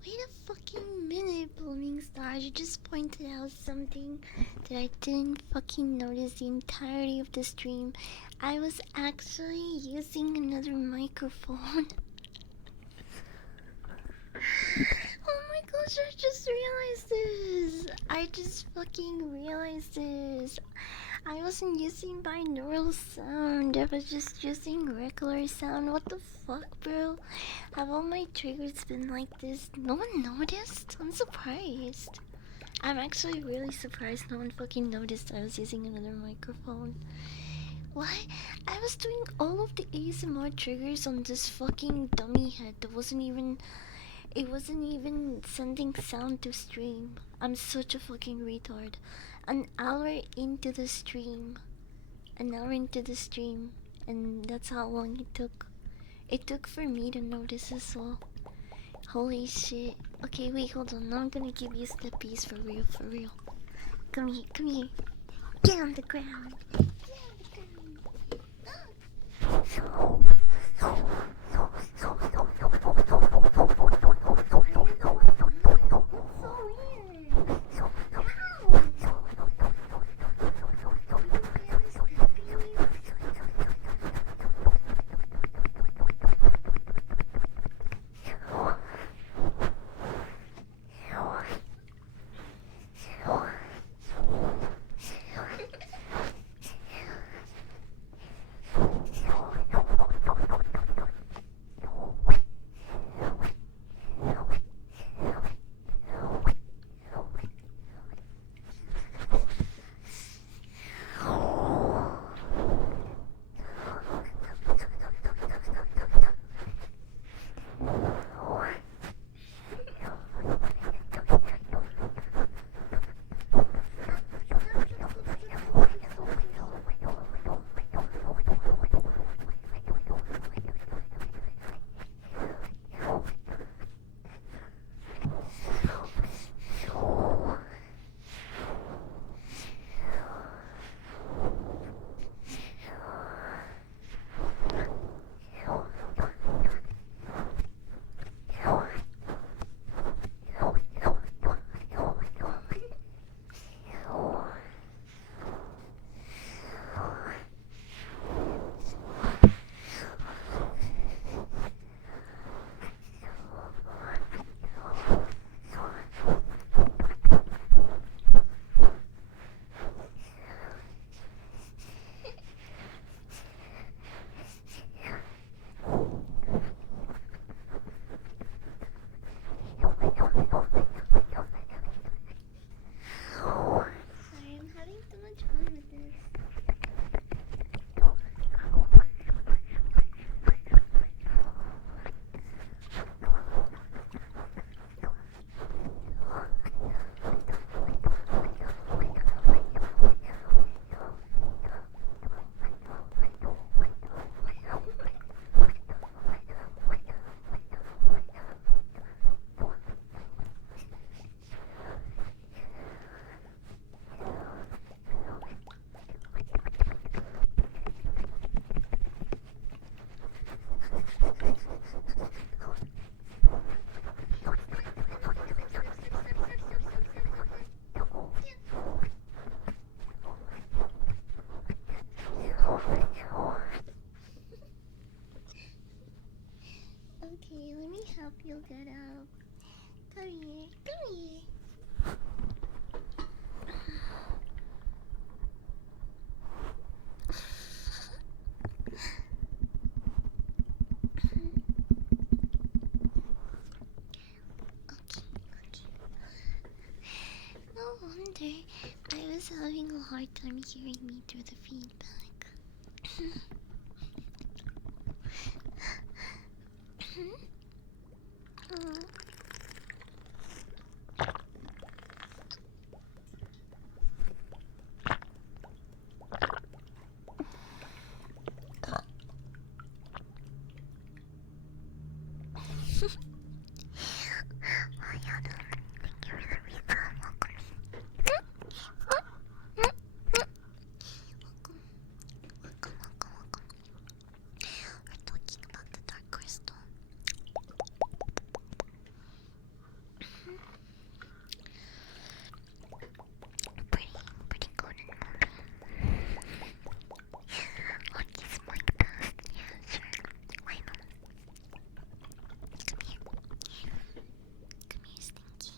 Wait a fucking minute, Blooming Stars. You just pointed out something that I didn't fucking notice the entirety of the stream. I was actually using another microphone. Oh my gosh, I just realized this. I just fucking realized this. I wasn't using binaural sound. I was just using regular sound. What the fuck, bro? Have all my triggers been like this? No one noticed? I'm surprised. I'm actually really surprised no one fucking noticed I was using another microphone. Why? I was doing all of the ASMR triggers on this fucking dummy head that wasn't even... It wasn't even sending sound to stream. I'm such a fucking retard. An hour into the stream. And that's how long it took. It took for me to notice as well. Holy shit. Okay, wait, hold on. Now I'm gonna give you steppies for real, for real. Come here, come here. Get on the ground. up, you'll get up. Come here, come here. No wonder I was having a hard time hearing me through the feedback. We're talking about the dark crystal. Pretty good movie. On his mind past, yeah, sure. Why not? Come here. Come here, Stinky.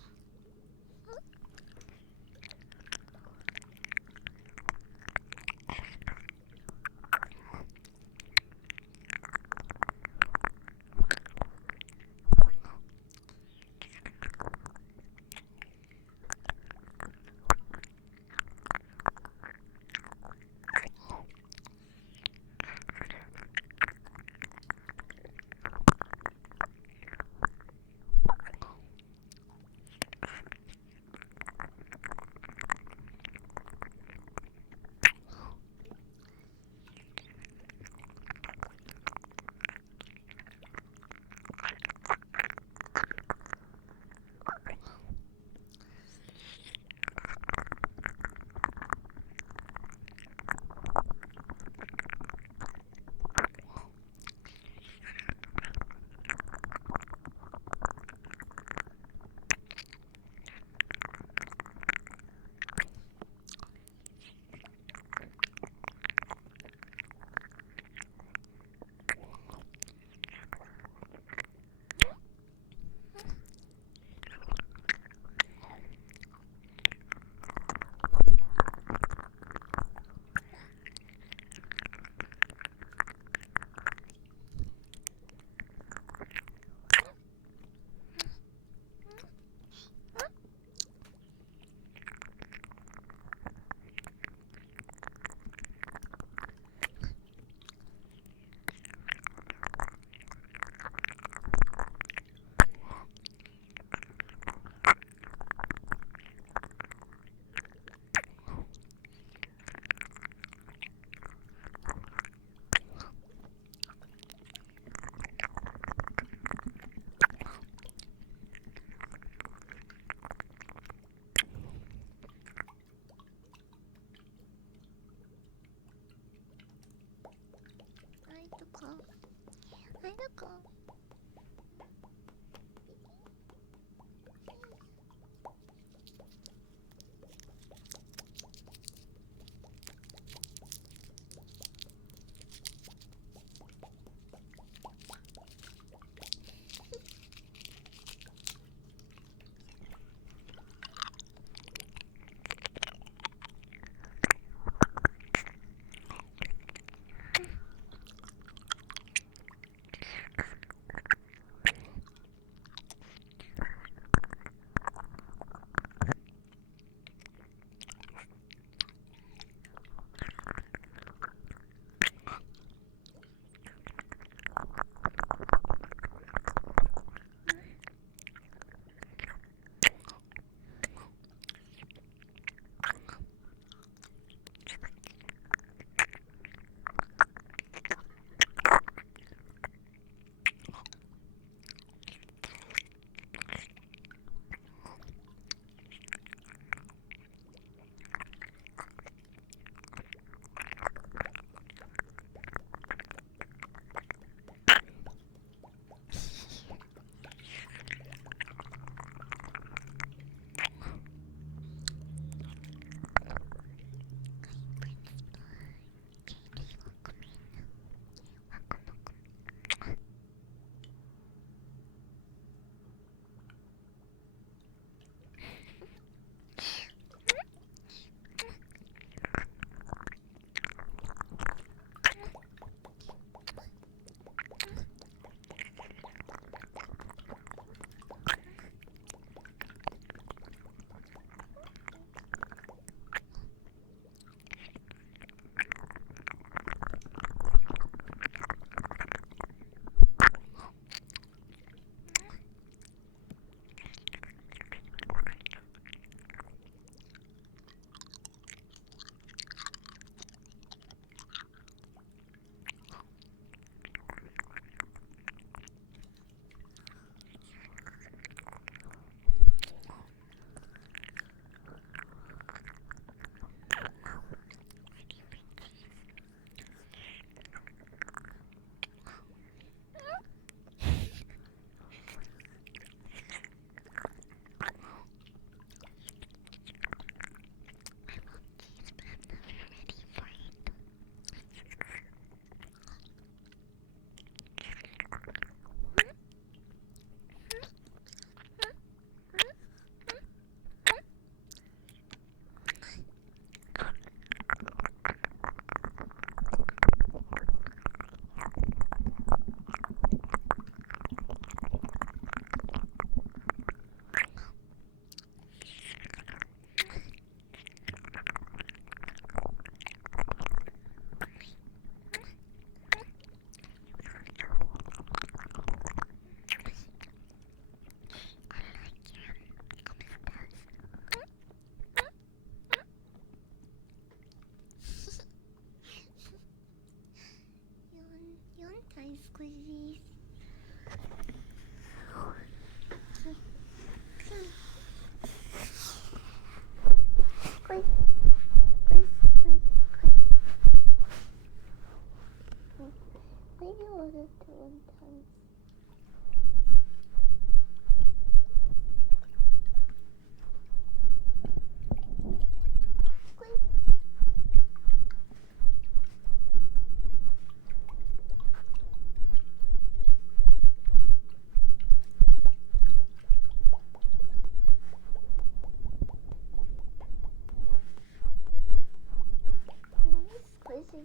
I don't go.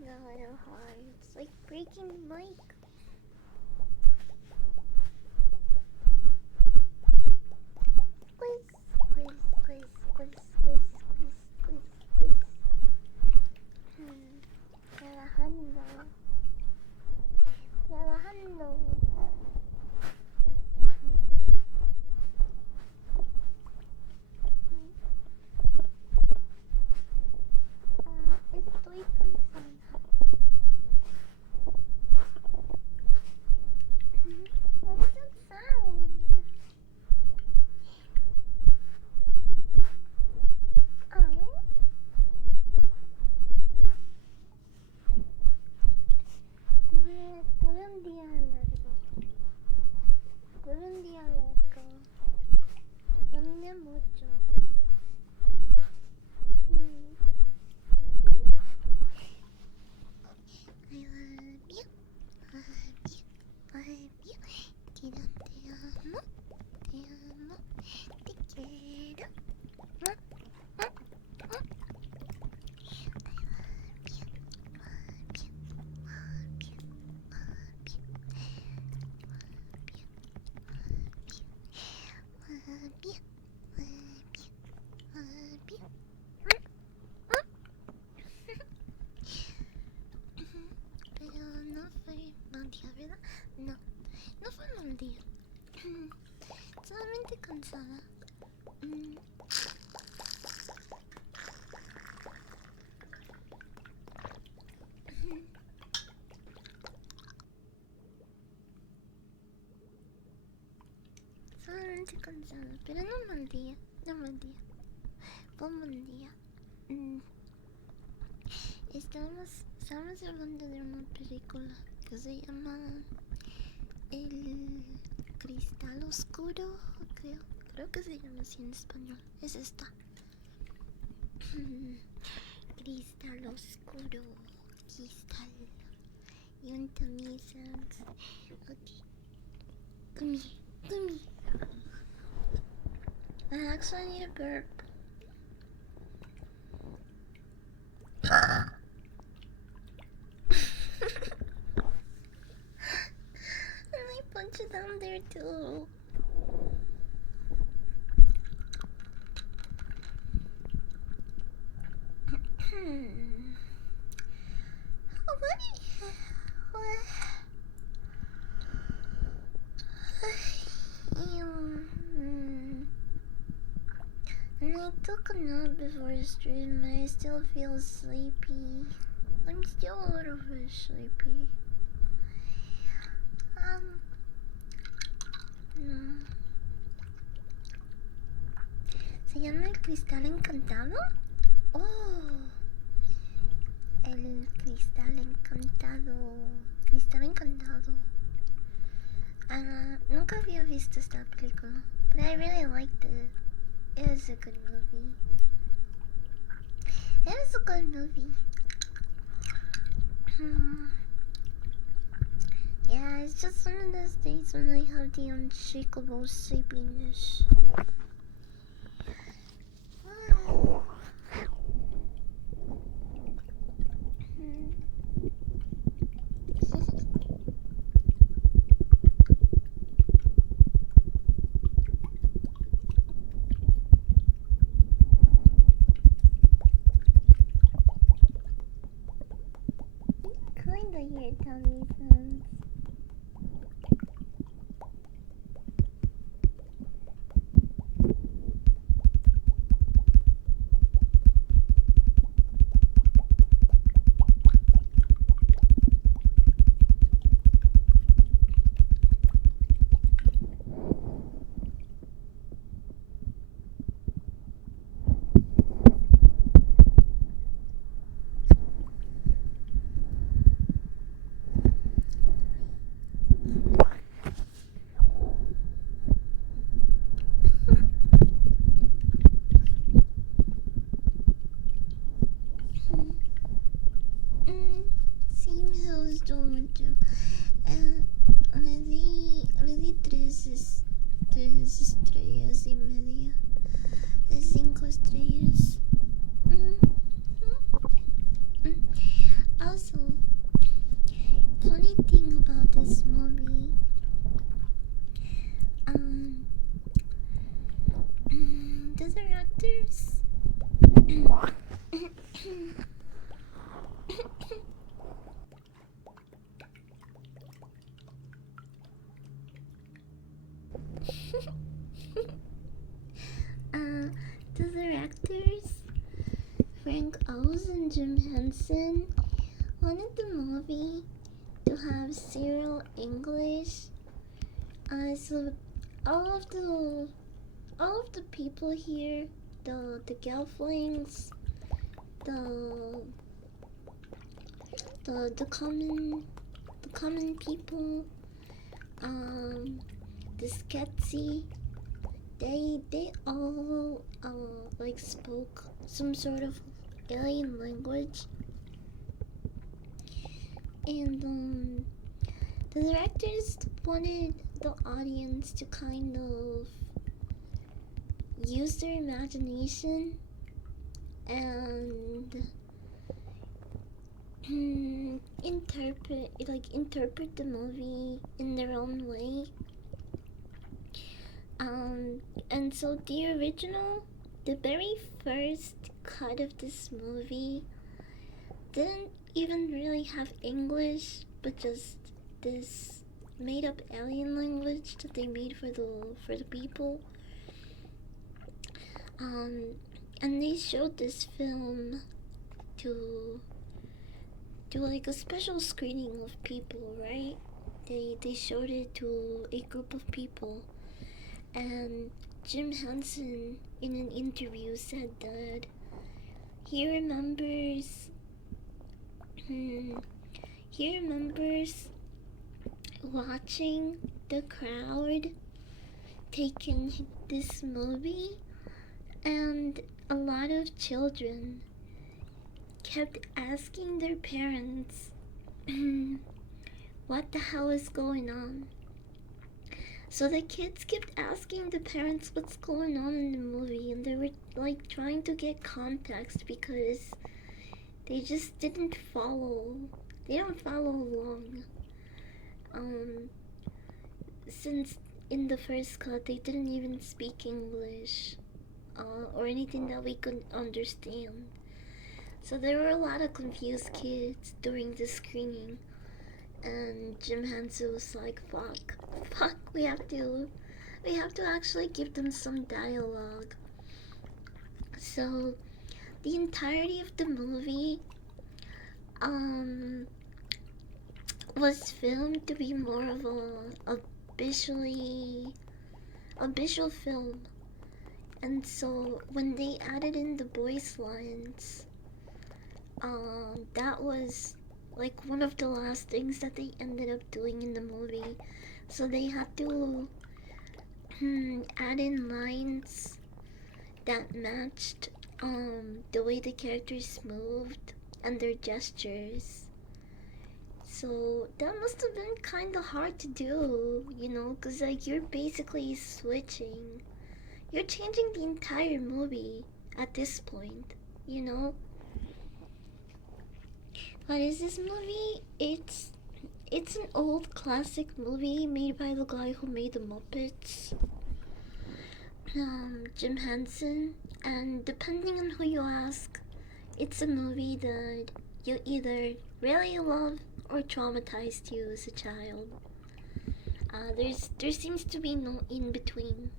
God, hard. It's like breaking the mic. Squeeze, squeeze, squeeze, squeeze, squeeze, squeeze, squeeze, squeeze. Relajando. Relajando. Estoy cansada. What is that sound? Oh. Tuve un día largo. Tuve un día largo. Caminé mucho. I love you. Love you. Te amo. Te amo. Te quiero. Pero no fue mal día, ¿verdad? No, no fue mal día. Solamente cansada. Solamente cansada, pero no mal día. No mal día. Fue un buen día. Estábamos hablando de una película que se llama El Cristal Oscuro, creo que se llama así en español. Es esta. Cristal oscuro, cristal. You want to me songs? Okay. Come here. I actually need a burp. And I punch it down there too. And I took a nap before the stream, but I still feel sleepy. I'm still a little bit sleepy. No. ¿Se llama el cristal encantado? Oh, el cristal encantado. Cristal encantado. Nunca había visto esta película, but I really liked it. It was a good movie. Yeah, it's just one of those days when I have the unshakable sleepiness. Kinda hear tummy sounds. Sí, me gustó mucho. Le di tres estrellas y media de 5 estrellas. Also, this movie. The directors. uh, the directors, Frank Oz and Jim Henson, wanted the movie to have serial English. So all of the people here, the Gelflings, the the common people, the Sketsy, they all like spoke some sort of alien language, and the directors wanted the audience to kind of use their imagination and interpret the movie in their own way. And so the very first cut of this movie didn't even really have English, but just this made up alien language that they made for the people. And they showed this film to like a special screening of people, right? They showed it to a group of people, and Jim Henson in an interview said that he remembers he remembers watching the crowd taking this movie, and a lot of children kept asking their parents what the hell is going on. So the kids kept asking the parents what's going on in the movie, and they were like trying to get context because they just didn't follow. They don't follow along. Since in the first cut they didn't even speak English or anything that we could understand. So there were a lot of confused kids during the screening, and Jim Henson was like, fuck, we have to actually give them some dialogue. So the entirety of the movie was filmed to be more of a visual film. And so when they added in the voice lines, that was like one of the last things that they ended up doing in the movie. So they had to add in lines that matched the way the characters moved and their gestures. So that must have been kind of hard to do, you know, because like you're basically switching. You're changing the entire movie at this point, you know? What is this movie? It's an old classic movie made by the guy who made the Muppets, Jim Henson. And depending on who you ask, it's a movie that you either really love or traumatized you as a child. There seems to be no in between.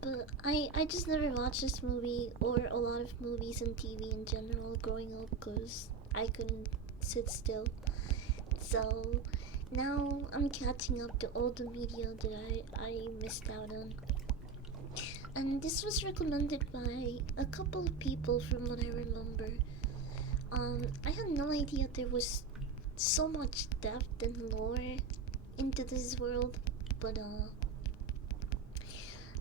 But I just never watched this movie or a lot of movies and TV in general growing up because I couldn't sit still. So now I'm catching up to all the media that I missed out on. And this was recommended by a couple of people from what I remember. I had no idea there was so much depth and lore into this world, but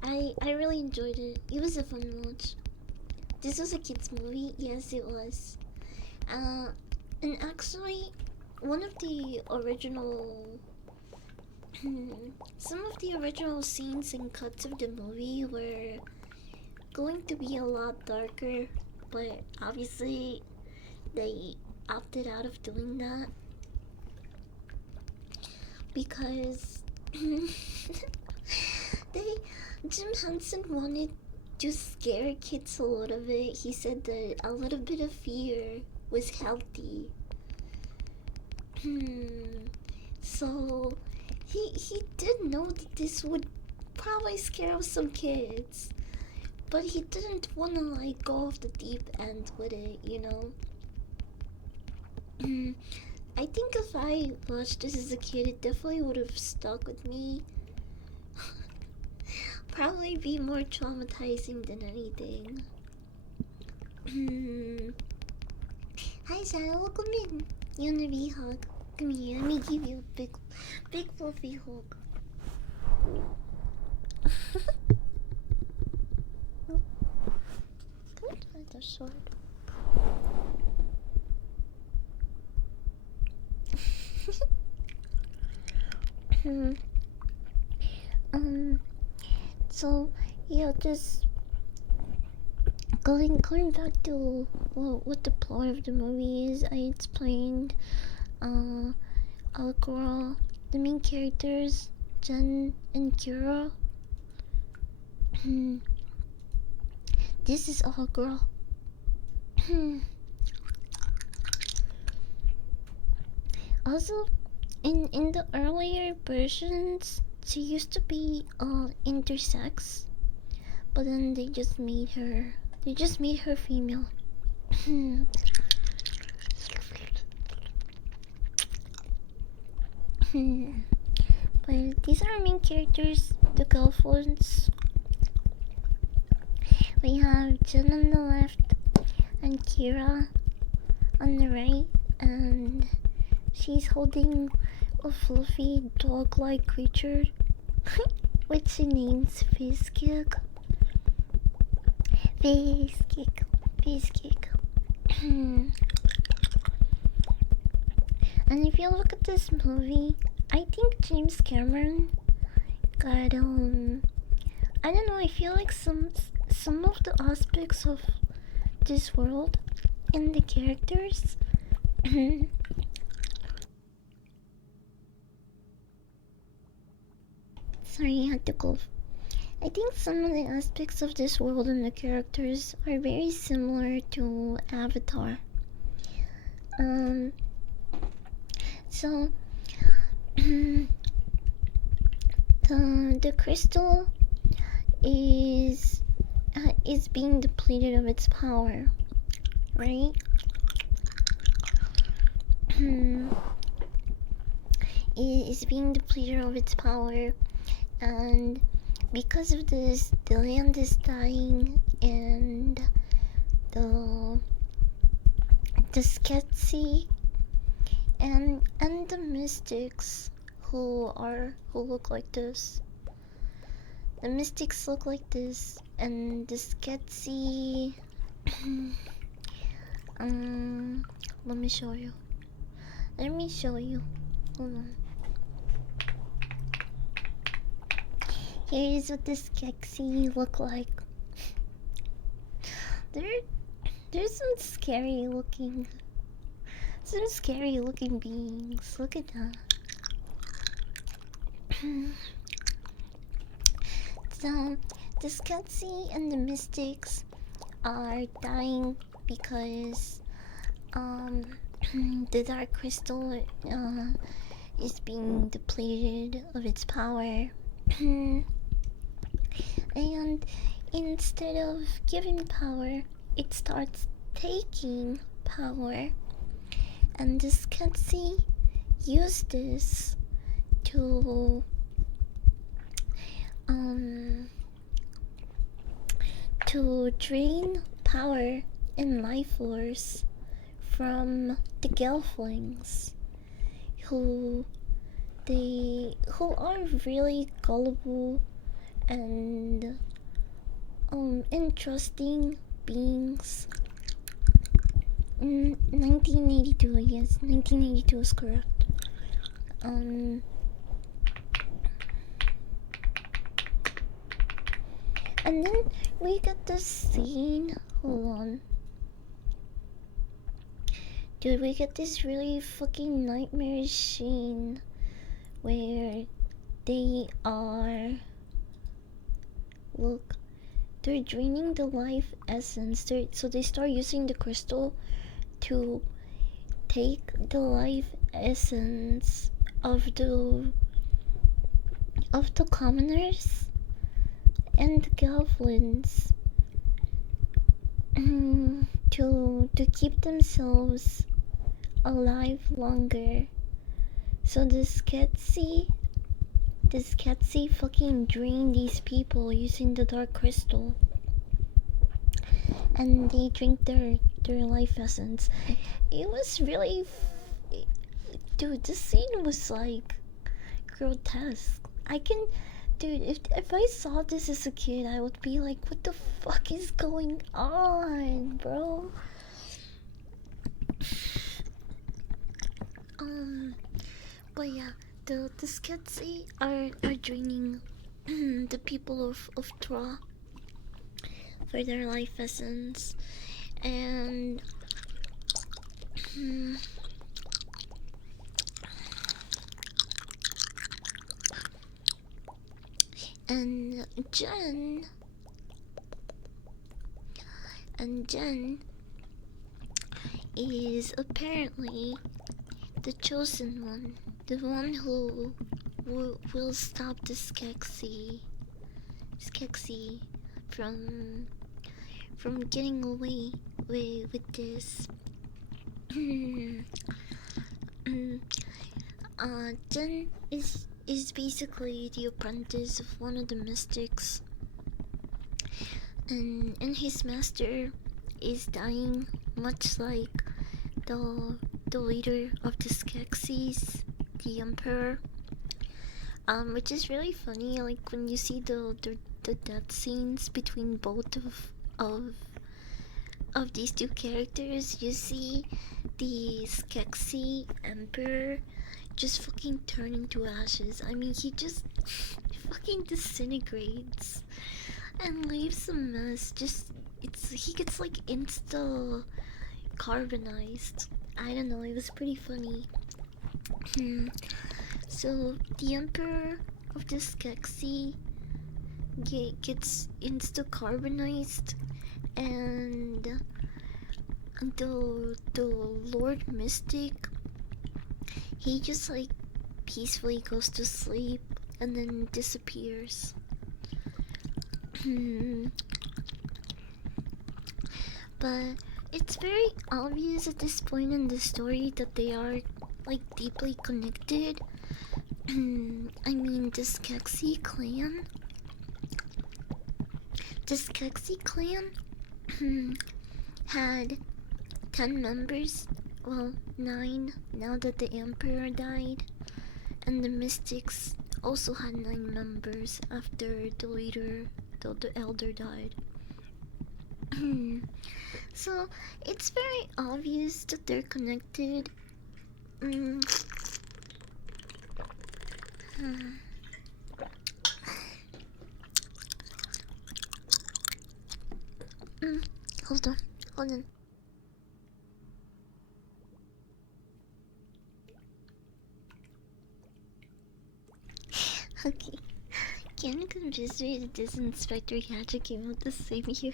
I really enjoyed it. It was a fun watch. This was a kids movie, yes it was. And actually, one of the original some of the original scenes and cuts of the movie were going to be a lot darker, but obviously they opted out of doing that. because they Jim Henson wanted to scare kids a little bit. He said that a little bit of fear was healthy. So he did know that this would probably scare some kids, but he didn't want to like go off the deep end with it, you know. I think if I watched this as a kid, it definitely would have stuck with me. Probably be more traumatizing than anything. Hi, Sarah, welcome in. You want a big hug? Come here, let me give you a big fluffy hug. Don't find the sword. So yeah, just going back to what the plot of the movie is. I explained our girl, the main characters, Jen and Kira. This is our girl. Also, in the earlier versions, she used to be intersex, but then they just made her female. But these are our main characters, the girlfriends. We have Jen on the left and Kira on the right, and she's holding a fluffy dog-like creature which she names Fizkick. And if you look at this movie, I think James Cameron got I don't know, I feel like some of the aspects of this world and the characters sorry, I had to cough. I think some of the aspects of this world and the characters are very similar to Avatar. So the crystal is being depleted of its power, right? It is being depleted of its power, and because of this, the land is dying, and the Sketsy and the mystics who look like this. The mystics look like this, and the Sketsy. Let me show you. Hold on. Here's what the Sketsy look like. There's some scary looking beings. Look at that. So the Sketsy and the mystics are dying because the dark crystal is being depleted of its power. And instead of giving power, it starts taking power. And the Sketsy use this to drain power and life force from the Gelflings, who are really gullible and interesting beings. 1982, yes, 1982 is correct. And then we get this scene. Hold on. Dude, we get this really fucking nightmarish scene where they are, look, they're draining the life essence. So they start using the crystal to take the life essence of the commoners and the goblins, to keep themselves alive longer. So this Ketsi fucking drain these people using the dark crystal, and they drink their life essence. It was really, dude. This scene was like grotesque. Dude. If I saw this as a kid, I would be like, "What the fuck is going on, bro?" But yeah, the Sketsi are draining the people of Tra for their life essence, and and Jen is apparently the chosen one, the one who will stop the Skeksis from getting away with this. Jen is basically the apprentice of one of the mystics, and his master is dying, much like the leader of the Skeksis, the Emperor. Which is really funny. Like when you see the death scenes between both of these two characters, you see the Skeksi Emperor just fucking turn into ashes. I mean, he just fucking disintegrates and leaves a mess. He gets like insta carbonized. I don't know. It was pretty funny. So the Emperor of the Skeksi gets insta carbonized, and the Lord Mystic, he just like peacefully goes to sleep and then disappears. But it's very obvious at this point in the story that they are like deeply connected. I mean, the Skeksi clan had 10 members, well, 9 now that the Emperor died, and the Mystics also had 9 members after the leader, the Elder, died. So it's very obvious that they're connected. Hold on. Okay. Can you convince me that this Inspector Gadget came out the same year?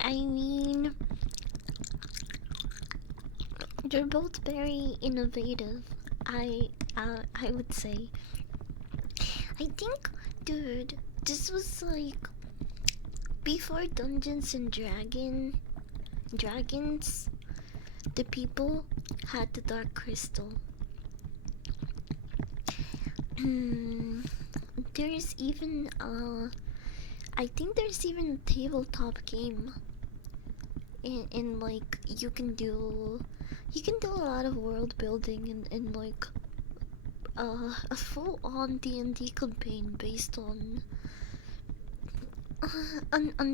I mean, they're both very innovative. I would say. I think, dude, this was like before Dungeons and Dragons. The people had the Dark Crystal. There's even I think there's even a tabletop game. In like you can do a lot of world building and like a full-on D&D campaign based on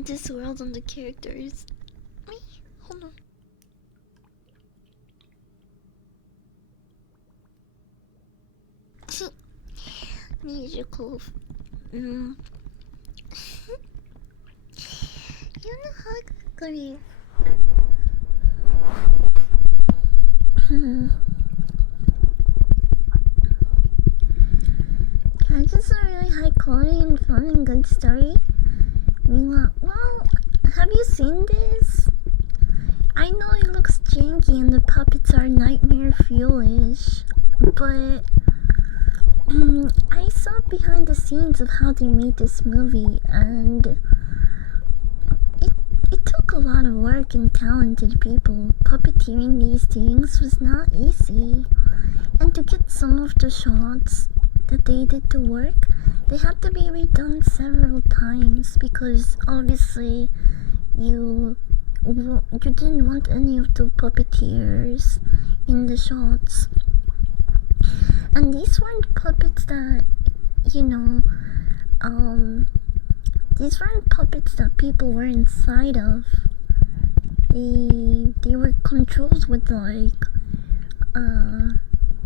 this world, on the characters. Me, hold on. Musical. You know how, Chloe? Just a really high quality and fun and good story. Meanwhile, well, have you seen this? I know it looks janky and the puppets are nightmare fuel-ish, but I saw behind the scenes of how they made this movie, and it took a lot of work and talented people. Puppeteering these things was not easy, and to get some of the shots that they did to work, they had to be redone several times because obviously you didn't want any of the puppeteers in the shots. And these weren't puppets that, you know, these weren't puppets that people were inside of. They were controlled with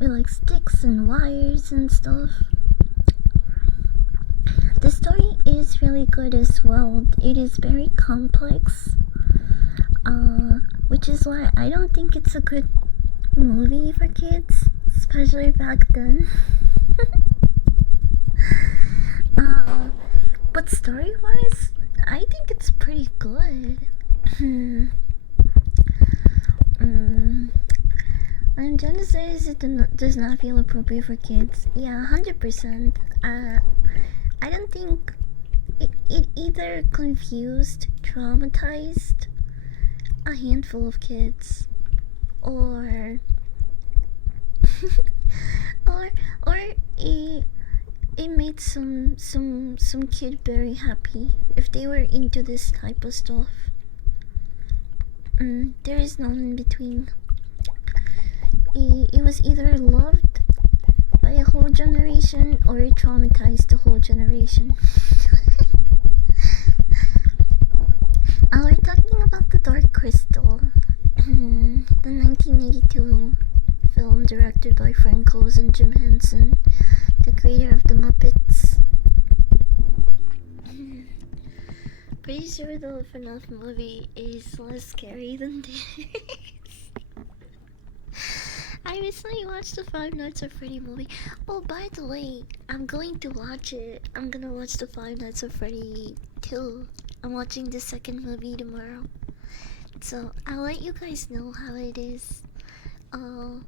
like sticks and wires and stuff. The story is really good as well. It is very complex, which is why I don't think it's a good movie for kids, especially back then. But story-wise, I think it's pretty good. I'm trying to say is it does not feel appropriate for kids. Yeah, 100%. I don't think it either confused, traumatized a handful of kids, or or it made some kid very happy if they were into this type of stuff. There is no in between. It was either loved by a whole generation or it traumatized the whole generation. We're talking about The Dark Crystal, the 1982 film directed by Frank Oz and Jim Henson, the creator of The Muppets. Pretty sure the FNAF movie is less scary than this. I recently watched the Five Nights at Freddy movie. Oh, by the way, I'm going to watch it. I'm gonna watch the Five Nights at Freddy 2. I'm watching the second movie tomorrow. So, I'll let you guys know how it is. I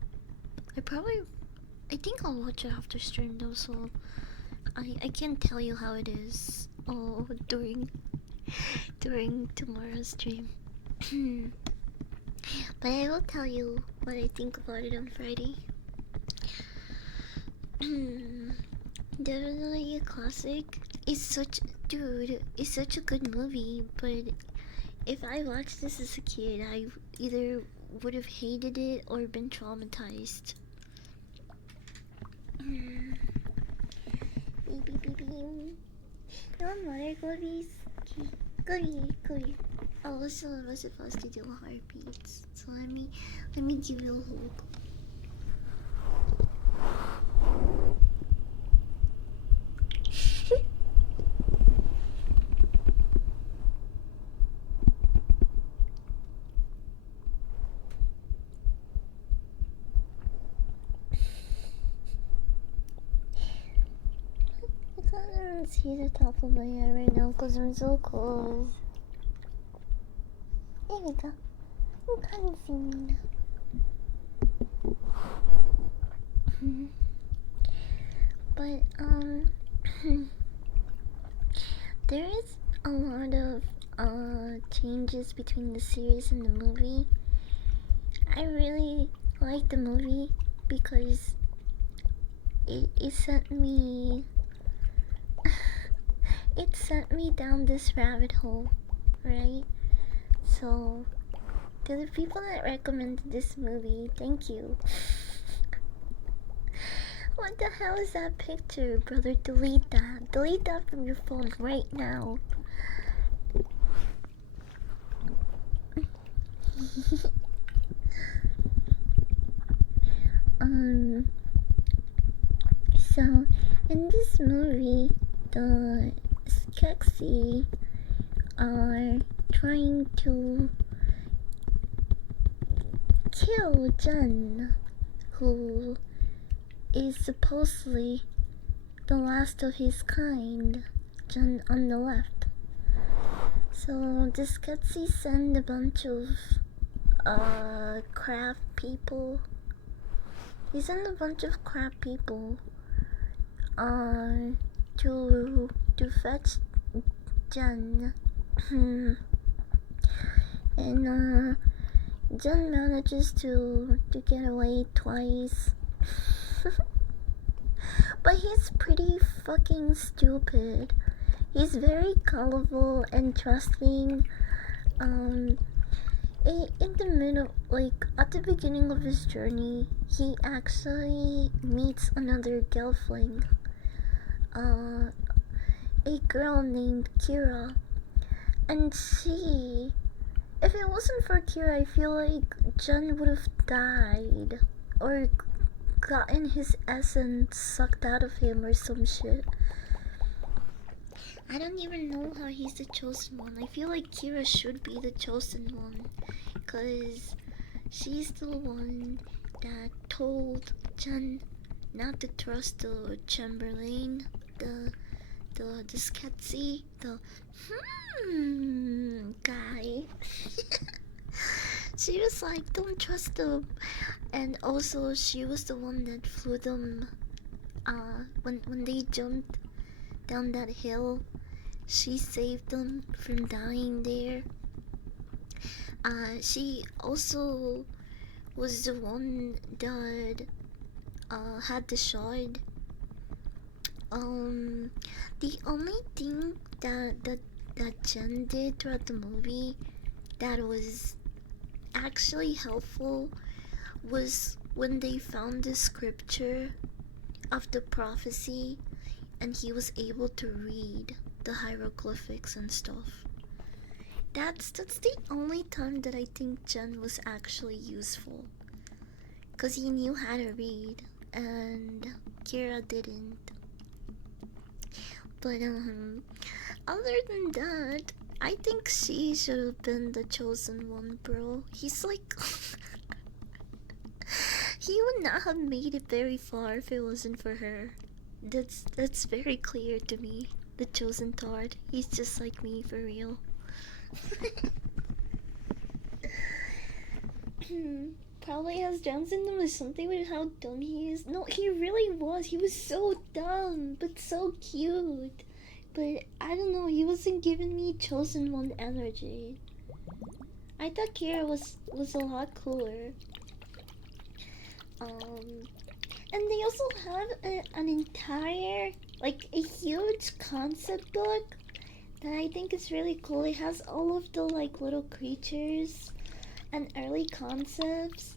think I'll watch it after stream though, so I can't tell you how it is during tomorrow's stream. But I will tell you what I think about it on Friday. Definitely a classic. It's such a good movie, but if I watched this as a kid, I either would have hated it or been traumatized. Beep beep beep. Come on, Glubbies. Glubby. Oh, also, I was supposed to do heartbeats, so let me give you a hug. I can't even see the top of my head right now because I'm so close. There we go. You can't see me now. But, there is a lot of, changes between the series and the movie. I really like the movie because it sent me it sent me down this rabbit hole, right? So to the people that recommended this movie, thank you. What the hell is that picture, brother? Delete that from your phone right now. So in this movie, the Skeksis are trying to kill Jen, who is supposedly the last of his kind. Jen on the left. So this Gutsy send a bunch of crab people. He sent a bunch of crab people to fetch Jen. And Jen manages to get away twice. But he's pretty fucking stupid. He's very gullible and trusting. In the middle, like at the beginning of his journey, he actually meets another gelfling. A girl named Kira. And she, if it wasn't for Kira, I feel like Jen would have died or gotten his essence sucked out of him or some shit. I don't even know how he's the chosen one. I feel like Kira should be the chosen one, cause she's the one that told Jen not to trust the Chamberlain, the Sketsy, the guy. She was like, don't trust them. And also she was the one that flew them when they jumped down that hill. She saved them from dying there. She also was the one that had the shard. The only thing that Jen did throughout the movie that was actually helpful was when they found the scripture of the prophecy and he was able to read the hieroglyphics and stuff. That's the only time that I think Jen was actually useful, cause he knew how to read and Kira didn't. But other than that, I think she should have been the chosen one, bro. He's like he would not have made it very far if it wasn't for her. That's very clear to me. The chosen Tard. He's just like me for real. Probably has Down syndrome or something with how dumb he is. No, he really was. He was so dumb, but so cute. But I don't know, he wasn't giving me chosen one energy. I thought Kira was a lot cooler. And they also have an entire, like, a huge concept book that I think is really cool. It has all of the, like, little creatures and early concepts.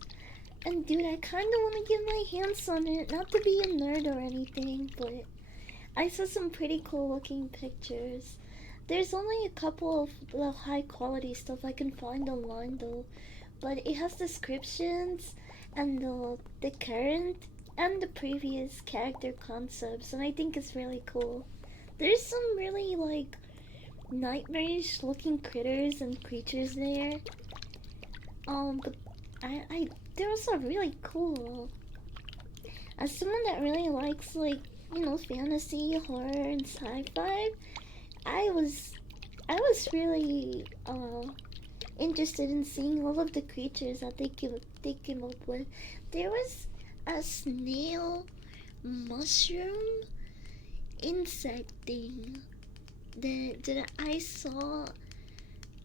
And dude, I kind of want to get my hands on it. Not to be a nerd or anything, but I saw some pretty cool looking pictures. There's only a couple of the high quality stuff I can find online though. But it has descriptions and the current and the previous character concepts, and I think it's really cool. There's some really like nightmarish looking critters and creatures there. But they're also really cool. As someone that really likes like, you know, fantasy, horror, and sci-fi, I was really interested in seeing all of the creatures that they came up with. There was a snail mushroom insect thing that I saw,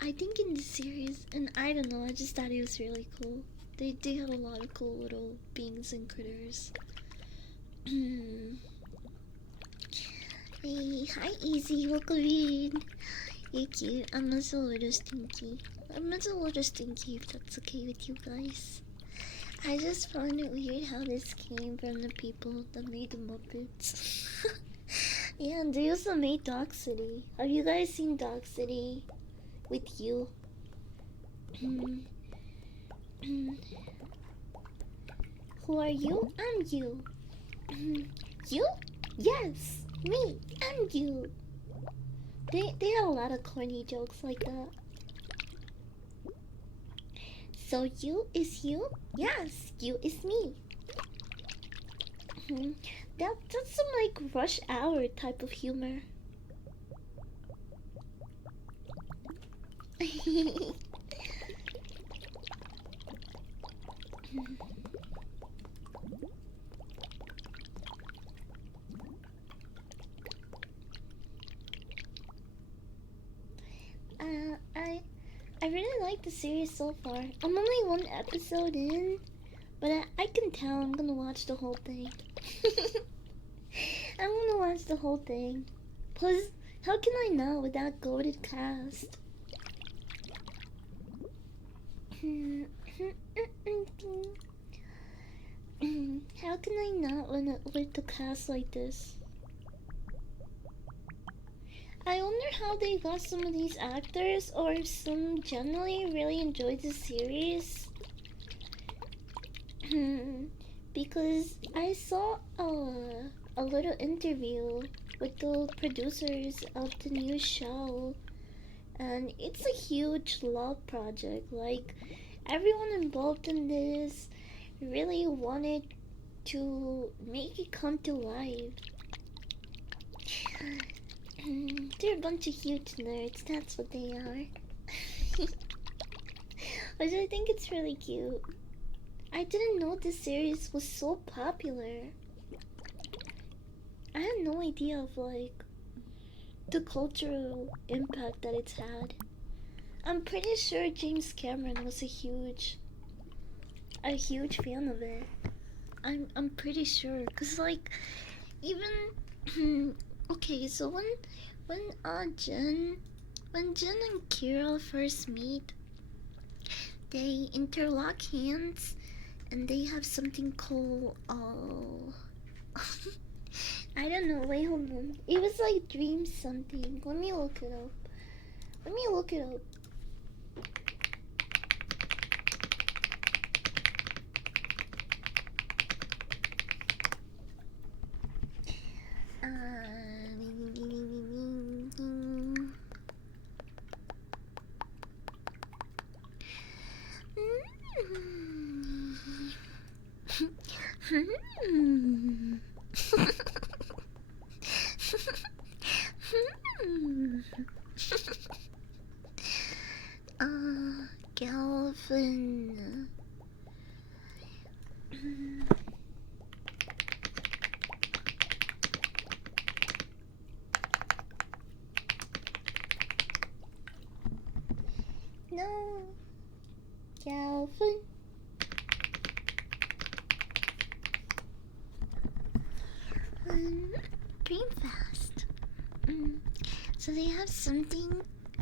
I think in the series, and I don't know, I just thought it was really cool. They had a lot of cool little beings and critters. Hey, hi Easy, welcome in. You're cute. I'm also a little stinky. If that's okay with you guys. I just found it weird how this came from the people that made the Muppets. Yeah, and they also made Dog City. Have you guys seen Dog City with you? Who are you? I'm you. You? Yes, me. I'm you. They have a lot of corny jokes like that. So you is you? Yes, you is me. That's some like rush hour type of humor. I really like the series so far. I'm only one episode in, but I can tell I'm gonna watch the whole thing. I'm gonna watch the whole thing. Plus, how can I not with that goated cast? How can I not with the cast like this? I wonder how they got some of these actors, or if some generally really enjoyed the series. Because I saw a little interview with the producers of the new show, and it's a huge love project. Like, everyone involved in this really wanted to make it come to life. They're a bunch of huge nerds, that's what they are. Which I think it's really cute. I didn't know this series was so popular. I had no idea of like the cultural impact that it's had. I'm pretty sure James Cameron was a huge fan of it. I'm pretty sure, cause like even okay, so when Jen and Kira first meet, they interlock hands and they have something called I don't know, wait, hold on. It was like dream something. Let me look it up. Galvin. No, Galvin. Dream fast. So they have something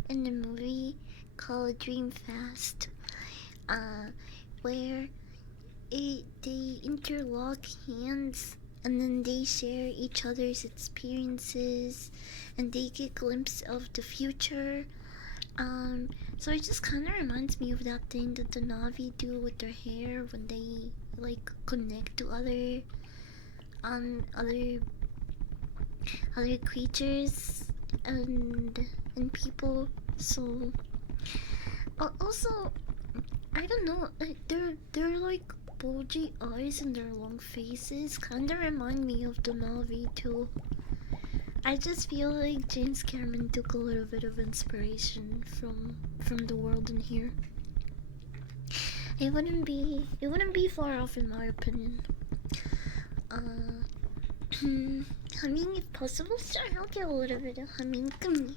in the movie called Dream Fast, where they interlock hands and then they share each other's experiences and they get a glimpse of the future. So it just kind of reminds me of that thing that the Navi do with their hair when they like connect to other creatures and people. So also, I don't know, they're like bulgy eyes and their long faces kind of remind me of the Navi too. I just feel like James Cameron took a little bit of inspiration from the world in here. It wouldn't be far off in my opinion. Humming if possible. Sure, I'll get a little bit of humming. Come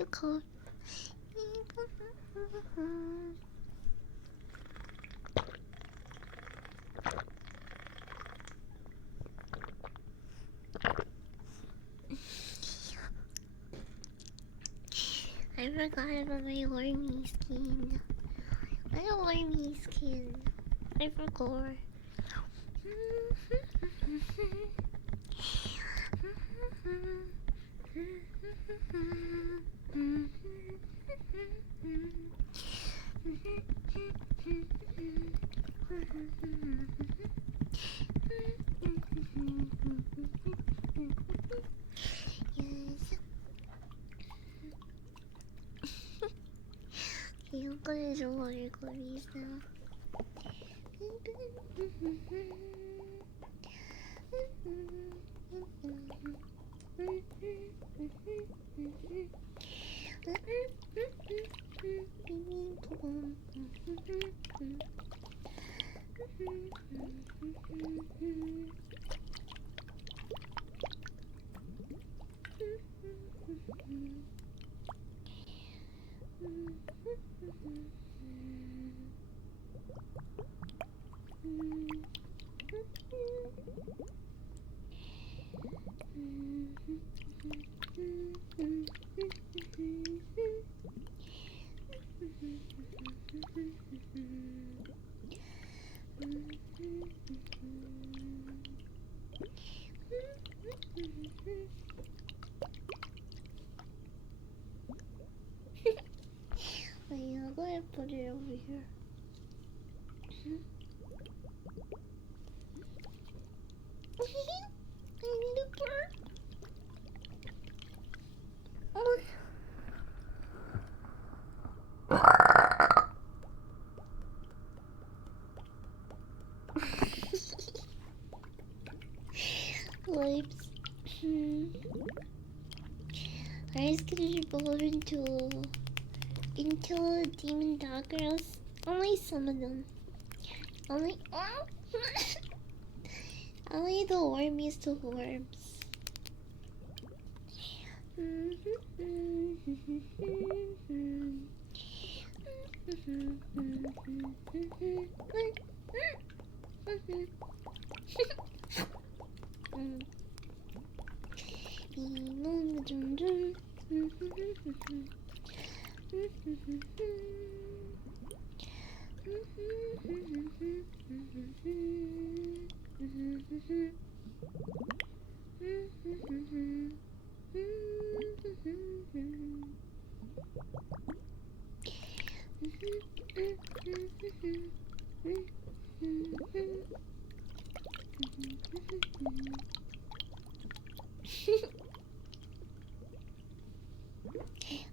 to call. I forgot about my Lormy skin. My Lormy skin. I forgot. Yung ko na sa water cookies now. Wait, I'm gonna put it over here. I need a bird. Oh. Lips. I was gonna evolve into demon dog girls. Only some of them. Only only the wormiest of worms.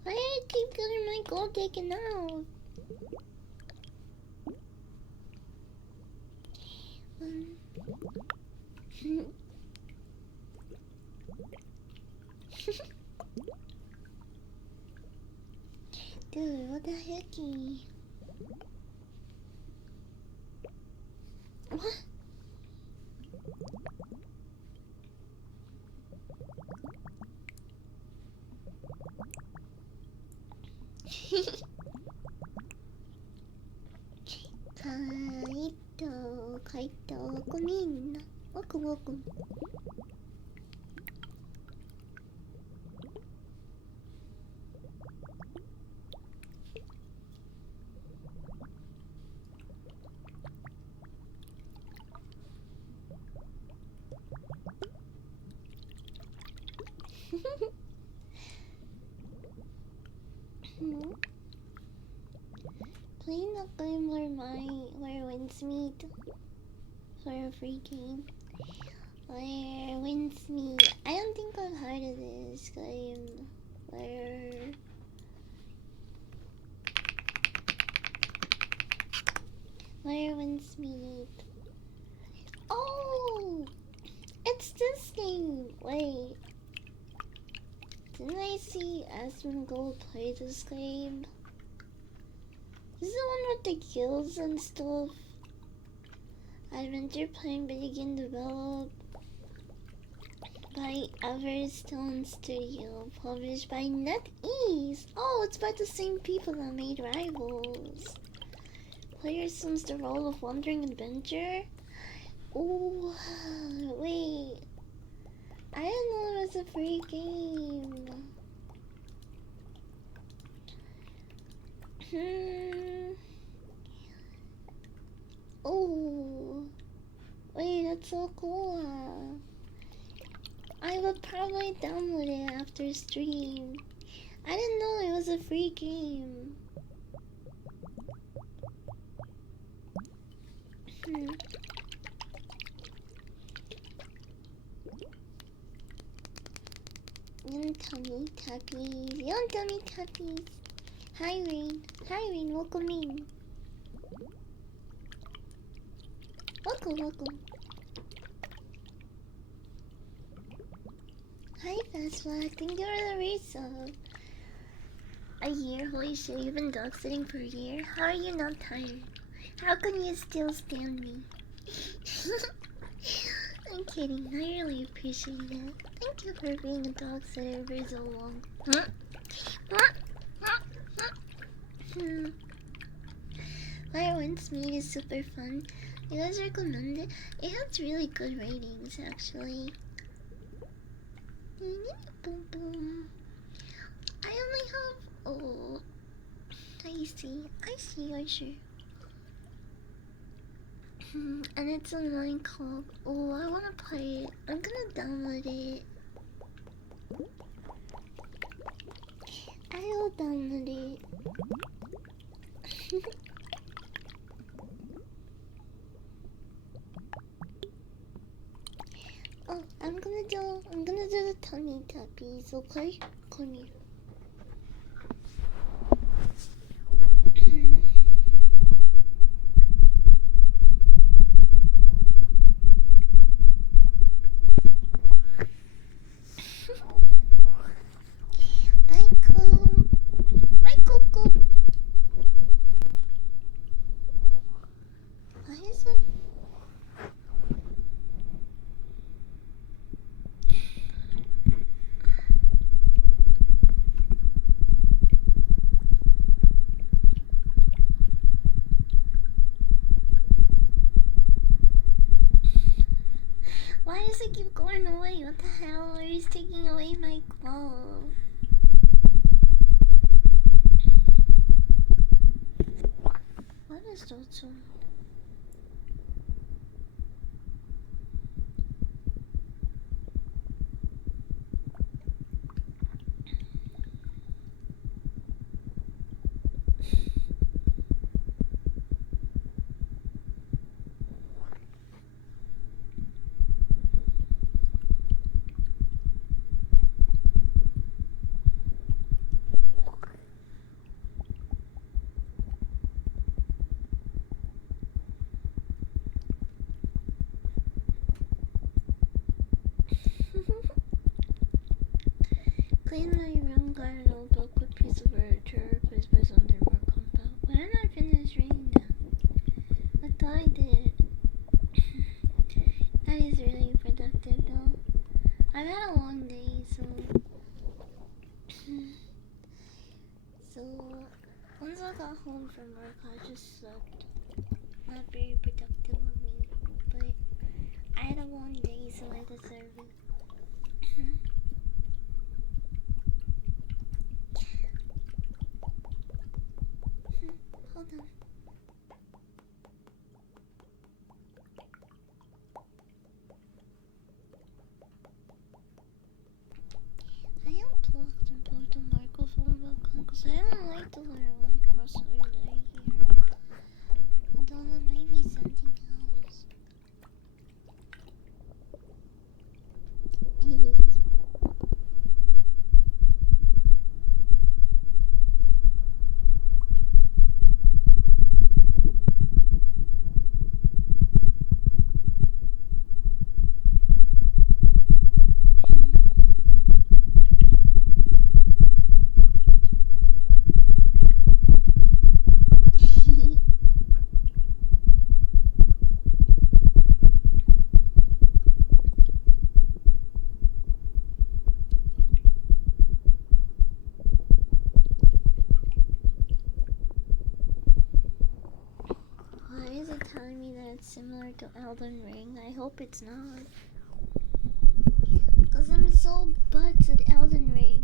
Why do I keep getting my gold taken out? Dude, what the hecky? What? Kaito, come in. Welcome. Playing the game where wins meet for a free game. Where wins meet. I don't think I've heard of this game. Where wins meet. Oh, it's this game. Wait, didn't I see Asmongold play this game? This is the one with the kills and stuff. Adventure playing video game developed by Everstone Studio, published by NetEase. Oh, it's by the same people that made Rivals. Player assumes the role of wandering adventurer. Oh, wait. I didn't know it was a free game. Oh, wait, that's so cool. I would probably download it after stream. I didn't know it was a free game. Yum tummy tappies. Yum tummy tappies. Hi Rain. Hi Rain, welcome in. Welcome. Hi Fastback, thank you for the resub. A year? Holy shit, you've been dog sitting for a year? How are you not tired? How can you still stand me? I'm kidding, I really appreciate it. Thank you for being a dog sitter for so long. Firewind Meat is super fun. You guys recommend it? It has really good ratings, actually. Boom boom. I only have. Oh, I see. And it's online co-op. Oh, I wanna play it. I'm gonna download it. I will download it. Oh, I'm gonna do the tummy tappies, okay? Come here. Michael, go. Why is it? Why does it keep going away? What the hell? He's taking away my glove. What is that one? Clean my room garden notebook with piece of furniture, replaced by something more compact. Why didn't I finish reading that? I thought I did. That is really productive though. I've had a long day, so once I got home from work I just slept. Not very productive of me, but I had a long day, so I deserve it. Hold on. I unplugged and plugged the microphone back on because I don't like the little rustling that I hear. Although it might be something else. telling me that it's similar to Elden Ring. I hope it's not. Because I'm so butts at Elden Ring.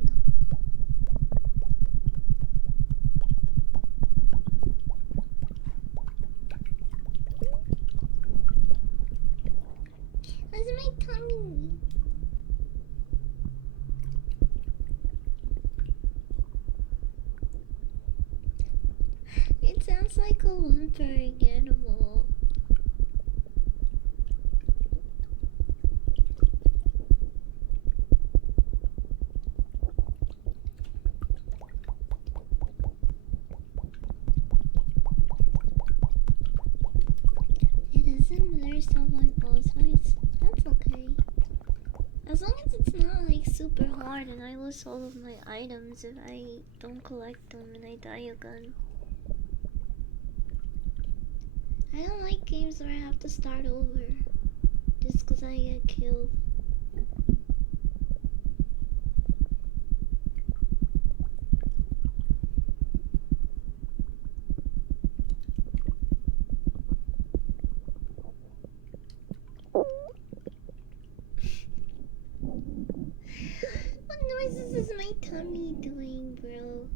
Where's my tummy? It sounds like a whimpering animal. It doesn't blur some of my boss fights. That's okay. As long as it's not like super hard and I lose all of my items if I don't collect them and I die again. I don't like games where I have to start over just because I get killed. What noises is my tummy doing, bro?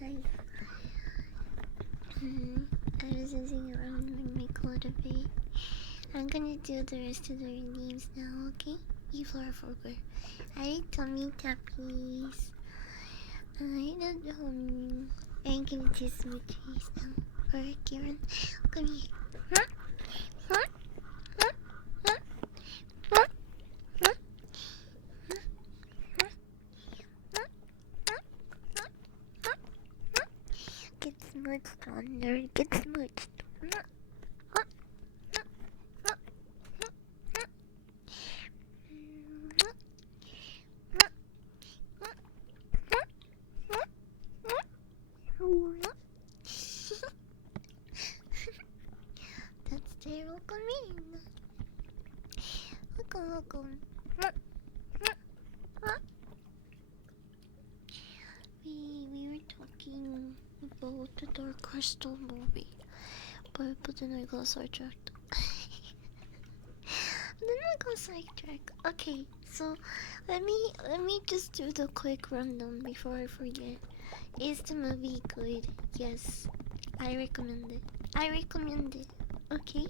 Hi. I was using around my cultivate. I'm gonna do the rest of the names now, okay? Before I forget. I tummy tappies. I don't I'm gonna do smoochies now. Alright, Karen. Come here. Huh? Huh? Huh? Huh? Huh? Huh? Get smooched on there. Get smooched. That's terrible mean. Look. We were talking about the Dark Crystal movie, but then I got sidetracked. Okay, so let me just do the quick rundown before I forget. Is the movie good? Yes, I recommend it. Okay,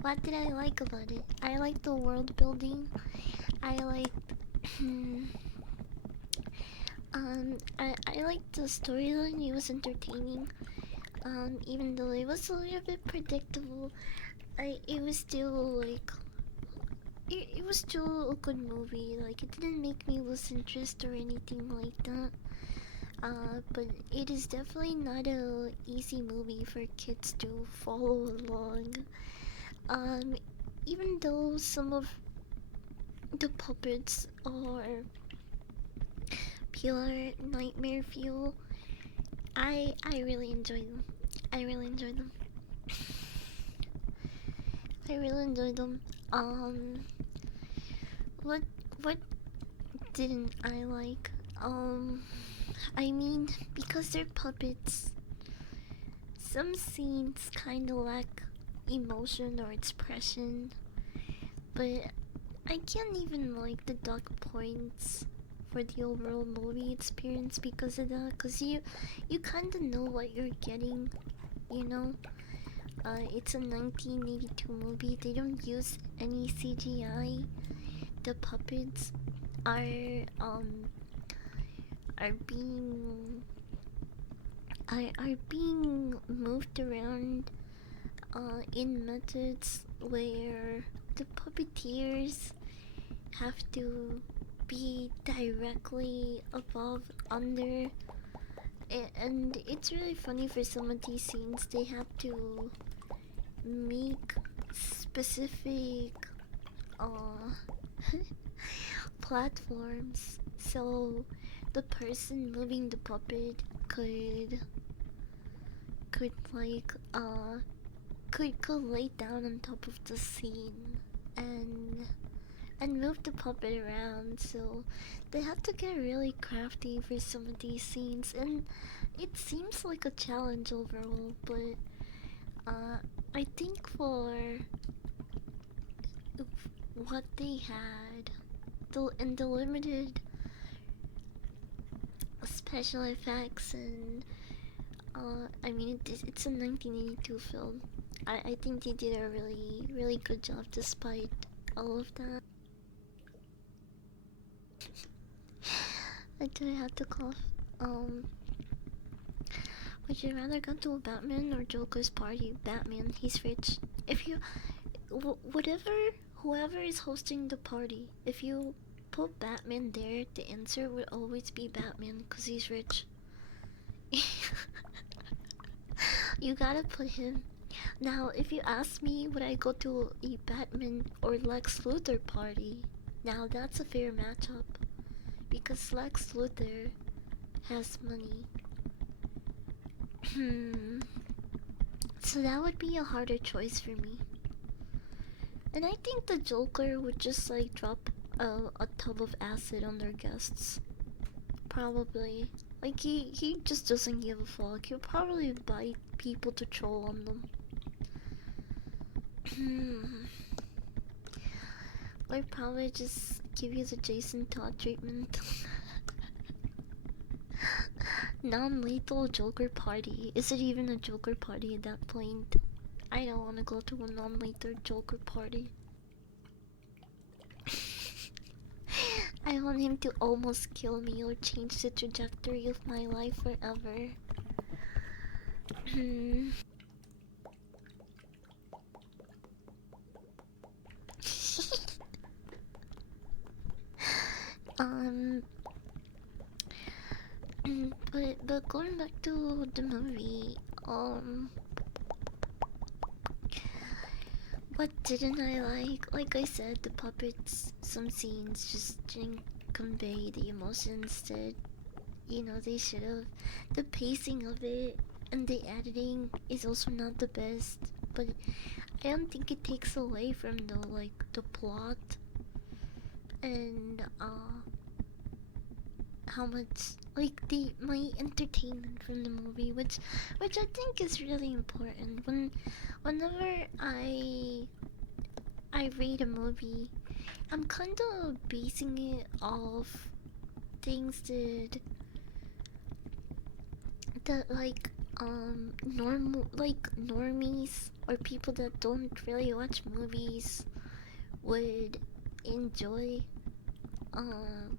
what did I like about it? I liked the world building. I liked I liked the storyline. It was entertaining. Even though it was a little bit predictable, it was still like it was still a good movie. Like, it didn't make me lose interest or anything like that. But it is definitely not a easy movie for kids to follow along. Um, Even though some of the puppets are pure nightmare fuel, I really enjoy them. I really enjoy them. I really enjoy them. What what didn't I like? I mean, because they're puppets, some scenes kind of lack emotion or expression, but I can't even like the dark points for the overall movie experience because of that. Cause you kind of know what you're getting, you know. It's a 1982 movie. They don't use any CGI. The puppets are um are being are being moved around in methods where the puppeteers have to be directly above, under, and it's really funny for some of these scenes. They have to make specific uh platforms So the person moving the puppet could like could lay down on top of the scene and move the puppet around. So they have to get really crafty for some of these scenes, and it seems like a challenge overall. But uh, I think for what they had, the limited special effects and I mean it's a 1982 film. I think they did a really good job despite all of that. I do have to cough. Um, would you rather go to a Batman or Joker's party? Batman, he's rich. If you, whatever, whoever is hosting the party, if you put Batman there, the answer would always be Batman, cause he's rich. You gotta put him. Now, if you ask me, would I go to a Batman or Lex Luthor party? Now that's a fair matchup, because Lex Luthor has money. Hmm. So that would be a harder choice for me. And I think the Joker would just like drop a tub of acid on their guests. Probably. Like he just doesn't give a fuck. He'll probably bite people to troll on them. Hmm. Or probably just give you the Jason Todd treatment. Non-lethal Joker party. Is it even a Joker party at that point? I don't want to go to a non-lethal Joker party. I want him to almost kill me or change the trajectory of my life forever. um, but going back to the movie, what didn't I like? Like I said, the puppets, some scenes just didn't convey the emotions that, you know, they should have. The pacing of it and the editing is also not the best, but I don't think it takes away from the plot and how much like the my entertainment from the movie, which I think is really important. Whenever I rate a movie, I'm kind of basing it off things that like normal like normies or people that don't really watch movies would enjoy. Um,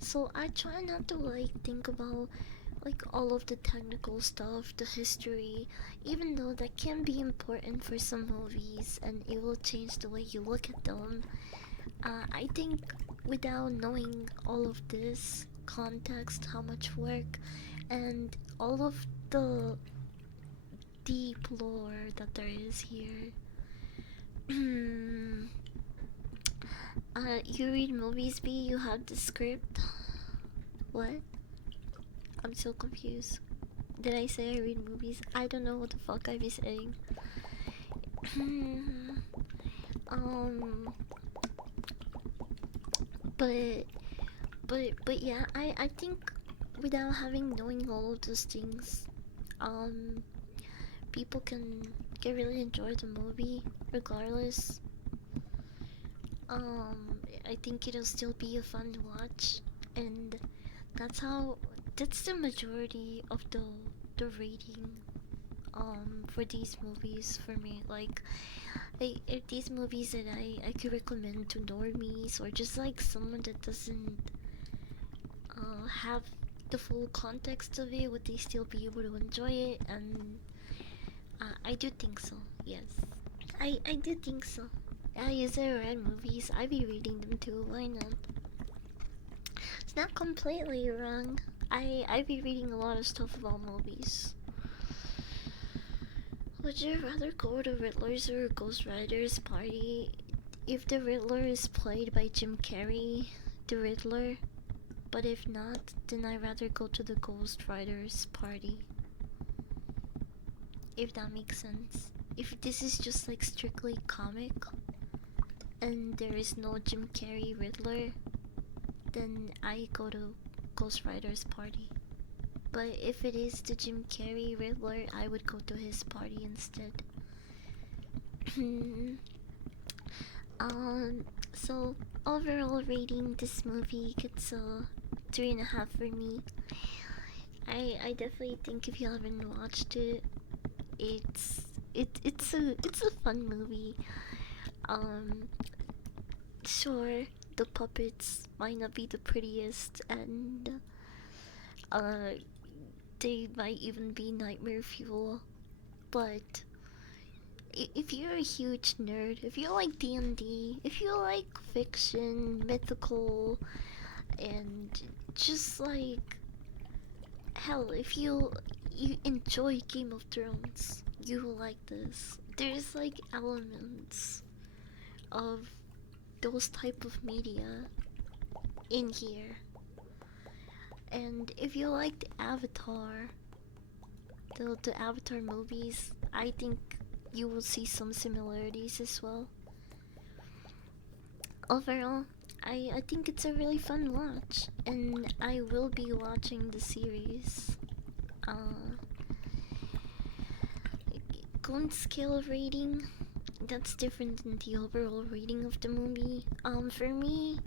so I try not to like think about like all of the technical stuff, the history, even though that can be important for some movies and it will change the way you look at them. I think without knowing all of this context, how much work, and all of the deep lore that there is here. You read movies, B? You have the script? What? I'm so confused. Did I say I read movies? I don't know what the fuck I be saying. um, but but yeah, I think without having knowing all of those things, um, people can really enjoy the movie regardless. I think it'll still be a fun watch, and that's how that's the majority of the rating for these movies for me. Like if these movies that I could recommend to normies or just like someone that doesn't have the full context of it, would they still be able to enjoy it? And I do think so, yes. I do think so. I usually read movies, I be reading them too, why not? It's not completely wrong. I be reading a lot of stuff about movies. Would you rather go to Riddler's or Ghost Rider's party? If the Riddler is played by Jim Carrey, the Riddler, But if not, then I'd rather go to the Ghost Riders party. If that makes sense. If this is just like strictly comic and there is no Jim Carrey Riddler, then I go to Ghost Riders party. But if it is the Jim Carrey Riddler, I would go to his party instead. So overall rating, this movie gets a 3.5 for me. I definitely think if you haven't watched it, it's a fun movie. Um, sure, the puppets might not be the prettiest, and uh, they might even be nightmare fuel, but if you're a huge nerd, if you like D&D, if you like fiction, mythical, and just like hell, if you enjoy Game of Thrones, you will like this. There's like elements of those type of media in here. And if you liked Avatar, the Avatar movies, I think you will see some similarities as well. Overall, I think it's a really fun watch, and I will be watching the series. Uh, Gun scale rating, that's different than the overall rating of the movie. For me,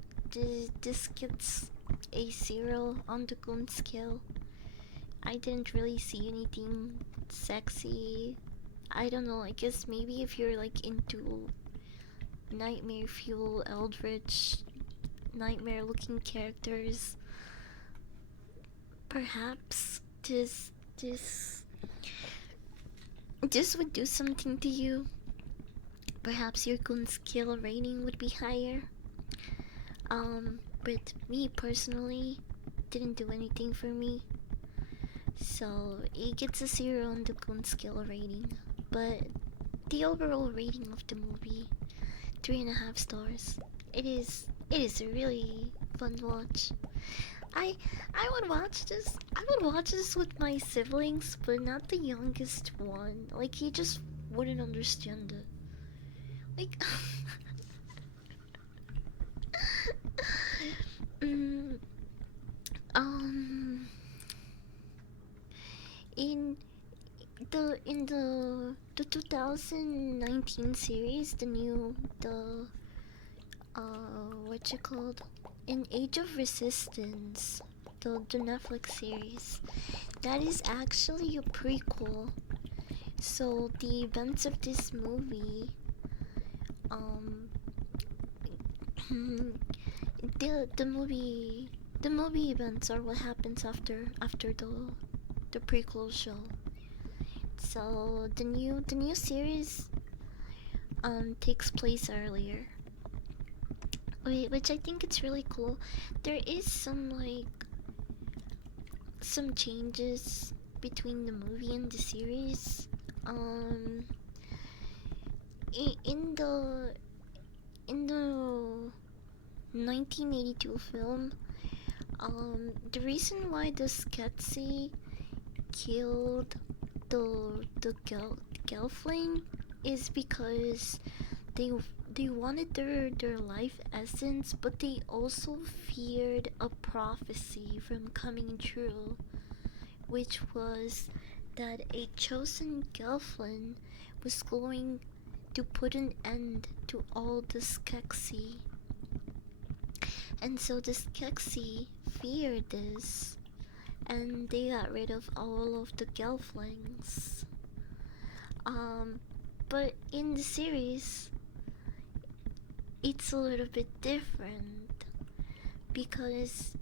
this gets a 0 on the Gun scale. I didn't really see anything sexy. I don't know, I guess maybe if you're like into nightmare fuel, eldritch, nightmare looking characters, perhaps this would do something to you. Perhaps your gun skill rating would be higher. But me personally, didn't do anything for me. So it gets a 0 on the gun skill rating. But the overall rating of the movie, 3.5 stars. It is a really fun watch. I I would watch this. I would watch this with my siblings, but not the youngest one. Like he just wouldn't understand it. Like mm, um in the 2019 series, the what you called, in Age of Resistance, the Netflix series, that is actually a prequel. So the events of this movie, um, the movie events are what happens after the prequel show. So the new series takes place earlier, which I think it's really cool. There is some changes between the movie and the series. Um, in the 1982 film, the reason why the Skeksis killed the Gelfling is because they they wanted their life essence, but they also feared a prophecy from coming true, which was that a chosen Gelfling was going to put an end to all the Skeksis. And so the Skeksis feared this, and they got rid of all of the Gelflings. But in the series, it's a little bit different because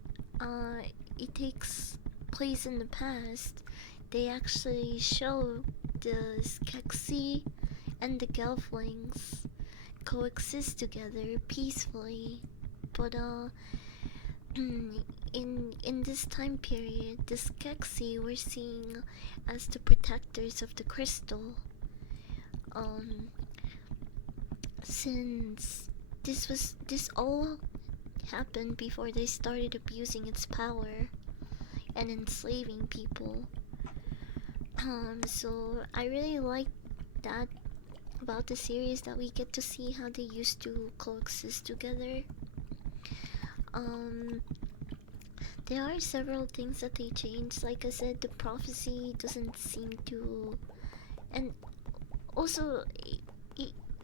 it takes place in the past. They actually show the Skeksis and the Gelflings coexist together peacefully. But in this time period, the Skeksis were seen as the protectors of the crystal. Since this all happened before they started abusing its power and enslaving people. So I really like that about the series, that we get to see how they used to coexist together. Um, there are several things that they changed. Like I said, the prophecy doesn't seem to, and also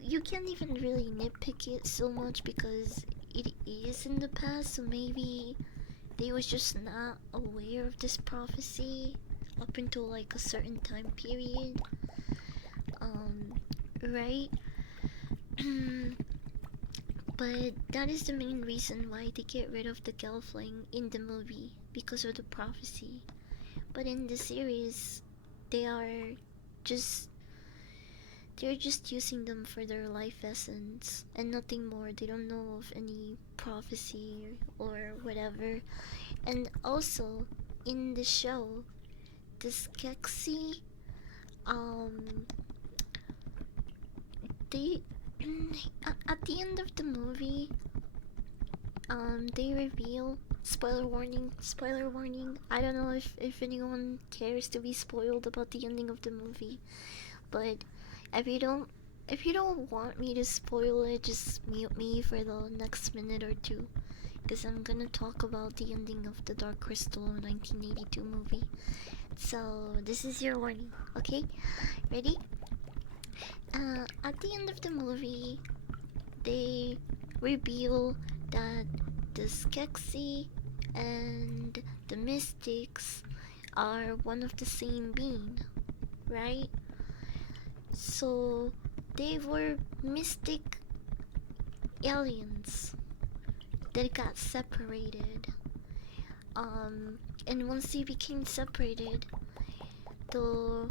you can't even really nitpick it so much because it is in the past. So maybe they was just not aware of this prophecy up until like a certain time period. Right? But that is the main reason why they get rid of the Gelfling in the movie, because of the prophecy. But in the series, they are just they're just using them for their life essence and nothing more. They don't know of any prophecy or whatever. And also in the show, the Skeksis, um they at the end of the movie, they reveal, spoiler warning, I don't know if anyone cares to be spoiled about the ending of the movie, but if you don't if you don't want me to spoil it, just mute me for the next minute or two, because I'm gonna talk about the ending of the Dark Crystal 1982 movie. So this is your warning, okay? Ready? At the end of the movie, they reveal that the Skeksis and the Mystics are one of the same being, right? So they were mystic aliens that got separated. And once they became separated, the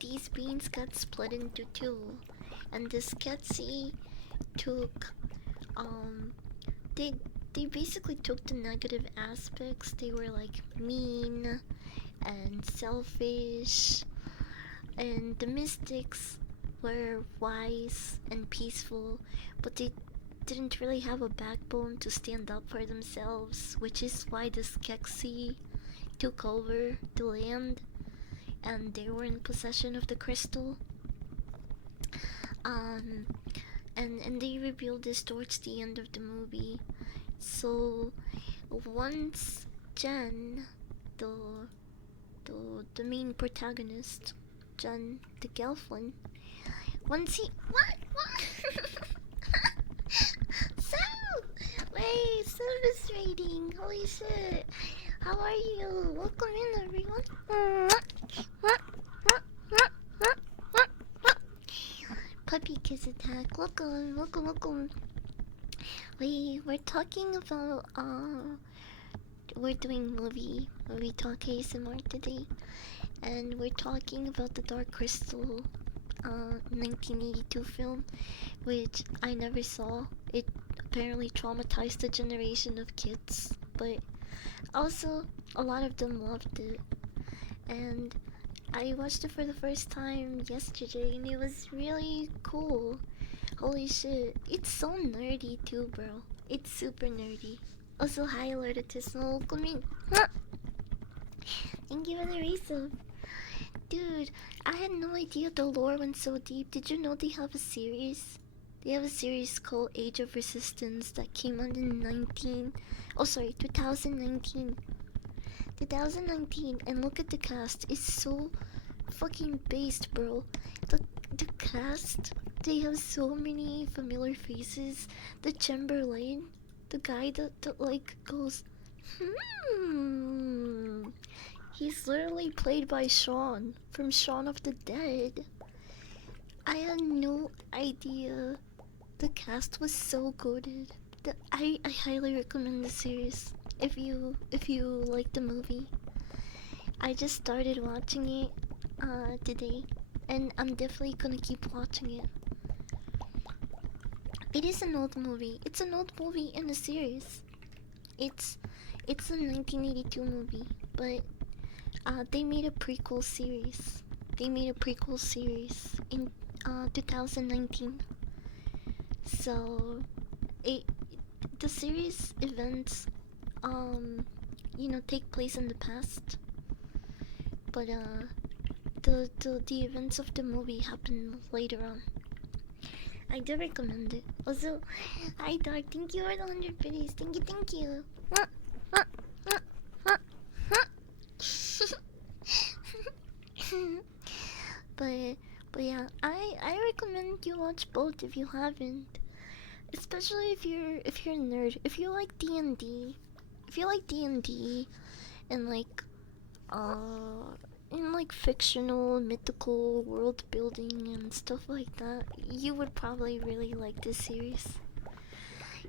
these beings got split into two, and the Skeksis took they they basically took the negative aspects. They were like mean and selfish, and the Mystics were wise and peaceful, but they didn't really have a backbone to stand up for themselves, which is why the Skeksis took over the land and they were in possession of the crystal. Um, and they revealed this towards the end of the movie. So once Jen, the the main protagonist, Jen the Gelflin, once he what Sam, wait, service rating, holy shit, how are you? Welcome in, everyone. Puppy kiss attack. Welcome, welcome, welcome. We're talking about we're doing movie talk ASMR today, and we're talking about the Dark Crystal 1982 film, which I never saw. It apparently traumatized a generation of kids, but also a lot of them loved it. And I watched it for the first time yesterday, and it was really cool. Holy shit, it's so nerdy too, bro. It's super nerdy. Also, hi, Lord Artisanal. Welcome in. Thank you for the resub. Dude, I had no idea the lore went so deep. Did you know they have a series? They have a series called Age of Resistance that came out in 2019. 2019, and look at the cast. It's so fucking based, bro. The cast, they have so many familiar faces. The Chamberlain, the guy that like goes, he's literally played by Shaun from Shaun of the Dead. I had no idea the cast was so good. I highly recommend the series if you like the movie. I just started watching it today, and I'm definitely gonna keep watching it. It is an old movie. It's an old movie in a series. It's a 1982 movie, but they made a prequel series. They made a prequel series in 2019. So it the series events take place in the past, but the events of the movie happen later on. I do recommend it. Also, hi Dark, thank you for the 100 biddies. Thank you, thank you. but but yeah, I recommend you watch both if you haven't. Especially if you're a nerd. If you like D&D, if you like D&D and uh in like fictional mythical world building and stuff like that, you would probably really like this series.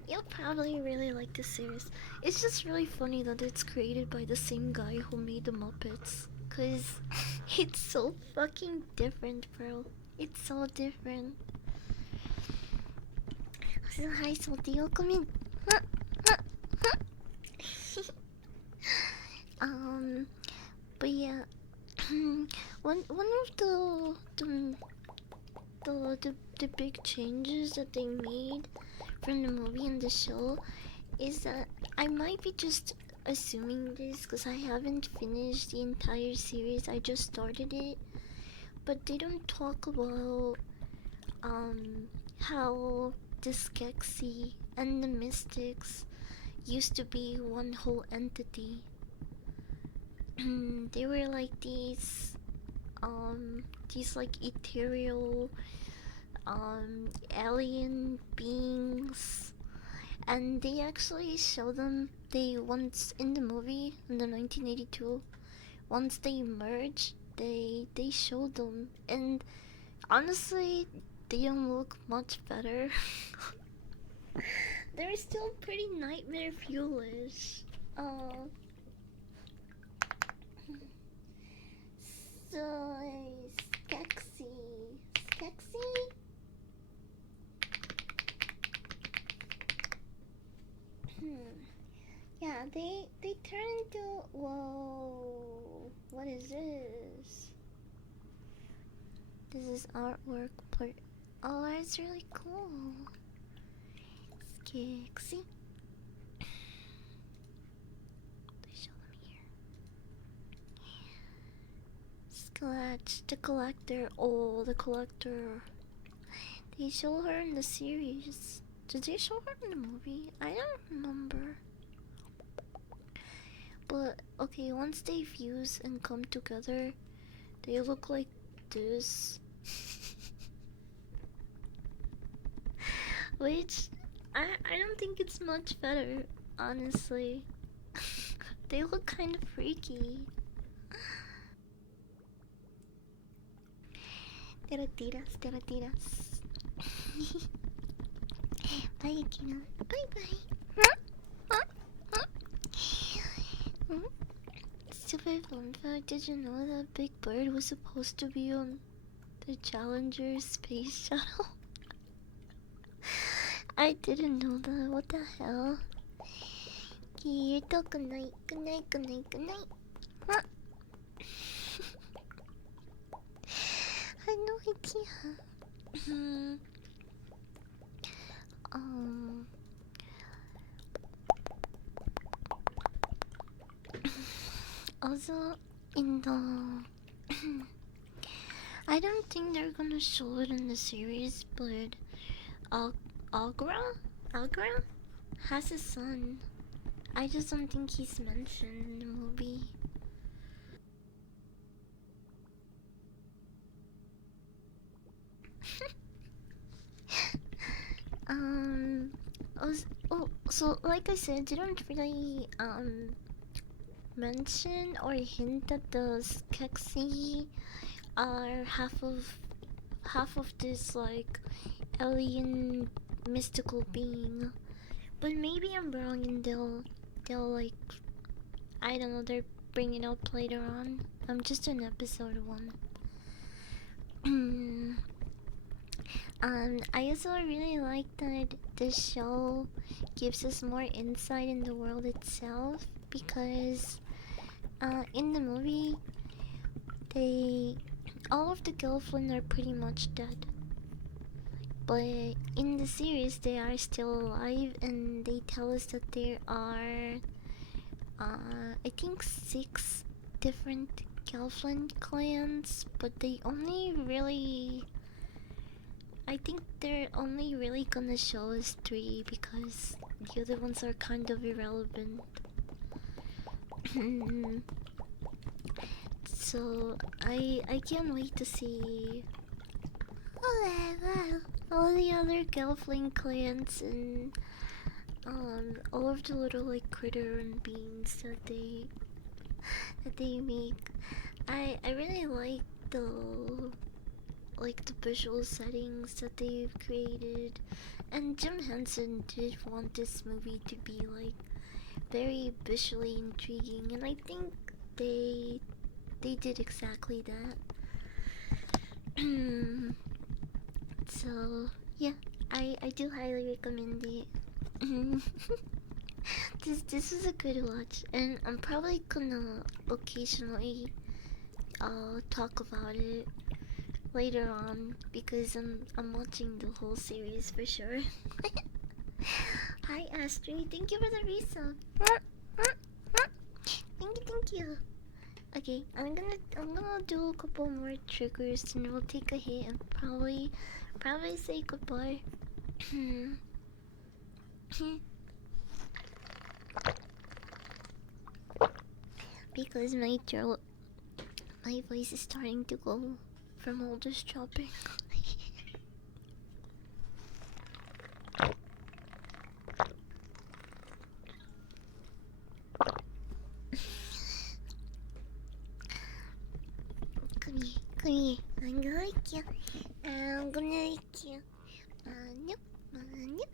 You'll probably really like this series. It's just really funny that it's created by the same guy who made the Muppets. Cause it's so fucking different, bro. It's so different. So hi, Salty, welcome in. um, but yeah, one of the big changes that they made from the movie and the show is that I might be just assuming this because I haven't finished the entire series. I just started it, but they don't talk about how the Skeksis and the Mystics used to be one whole entity. They were like these like ethereal alien beings, and they actually show them. They once in the movie in the 1982, once they merge, they showed them, and honestly they don't look much better. They're still pretty nightmare fuelish. uh so Skeksis. Yeah, they turn into, whoa, what is this? This is artwork part. Oh, that's really cool. Skeksis. They show them here. Scratch the collector. Oh, the collector. They show her in the series. Did they show her in the movie? I don't remember. But okay, once they fuse and come together, they look like this. Which I don't think it's much better, honestly. They look kind of freaky. Te retiras. Bye, Akina. Bye bye. Stupid fun fact, did you know that Big Bird was supposed to be on the Challenger space shuttle? I didn't know that. What the hell? Kirito, good night, good night, good night, good night. Huh? I had no idea. um. Also, in the. I don't think they're gonna show it in the series, but Al- Algra? Algra? Has a son. I just don't think he's mentioned in the movie. um. Oh, so like I said, didn't really mention or hint that the Skeksis are half of this like alien mystical being. But maybe I'm wrong and they'll like, I don't know, they're bringing up later on. I'm just on episode 1. I also really like that the show gives us more insight in the world itself, because in the movie they all of the girlfriends are pretty much dead, but in the series they are still alive, and they tell us that there are I think 6 different Gelfling clans, but they only really, I think they're only really gonna show us 3 because the other ones are kind of irrelevant. So I can't wait to see all the other Gelfling clans and all of the little like critter and beans that they make. I really like the visual settings that they've created, and Jim Henson did want this movie to be like very visually intriguing, and I think they did exactly that. So yeah, I do highly recommend it. This is a good watch, and I'm probably gonna occasionally talk about it later on because I'm watching the whole series for sure. Hi Astrid, thank you for the resub. Thank you. Okay, I'm gonna do a couple more triggers and we'll take a hit and probably say goodbye. Because my voice is starting to go from all this chopping. Come here. I'm gonna lick you. I'm gonna lick you. Nope. Nope.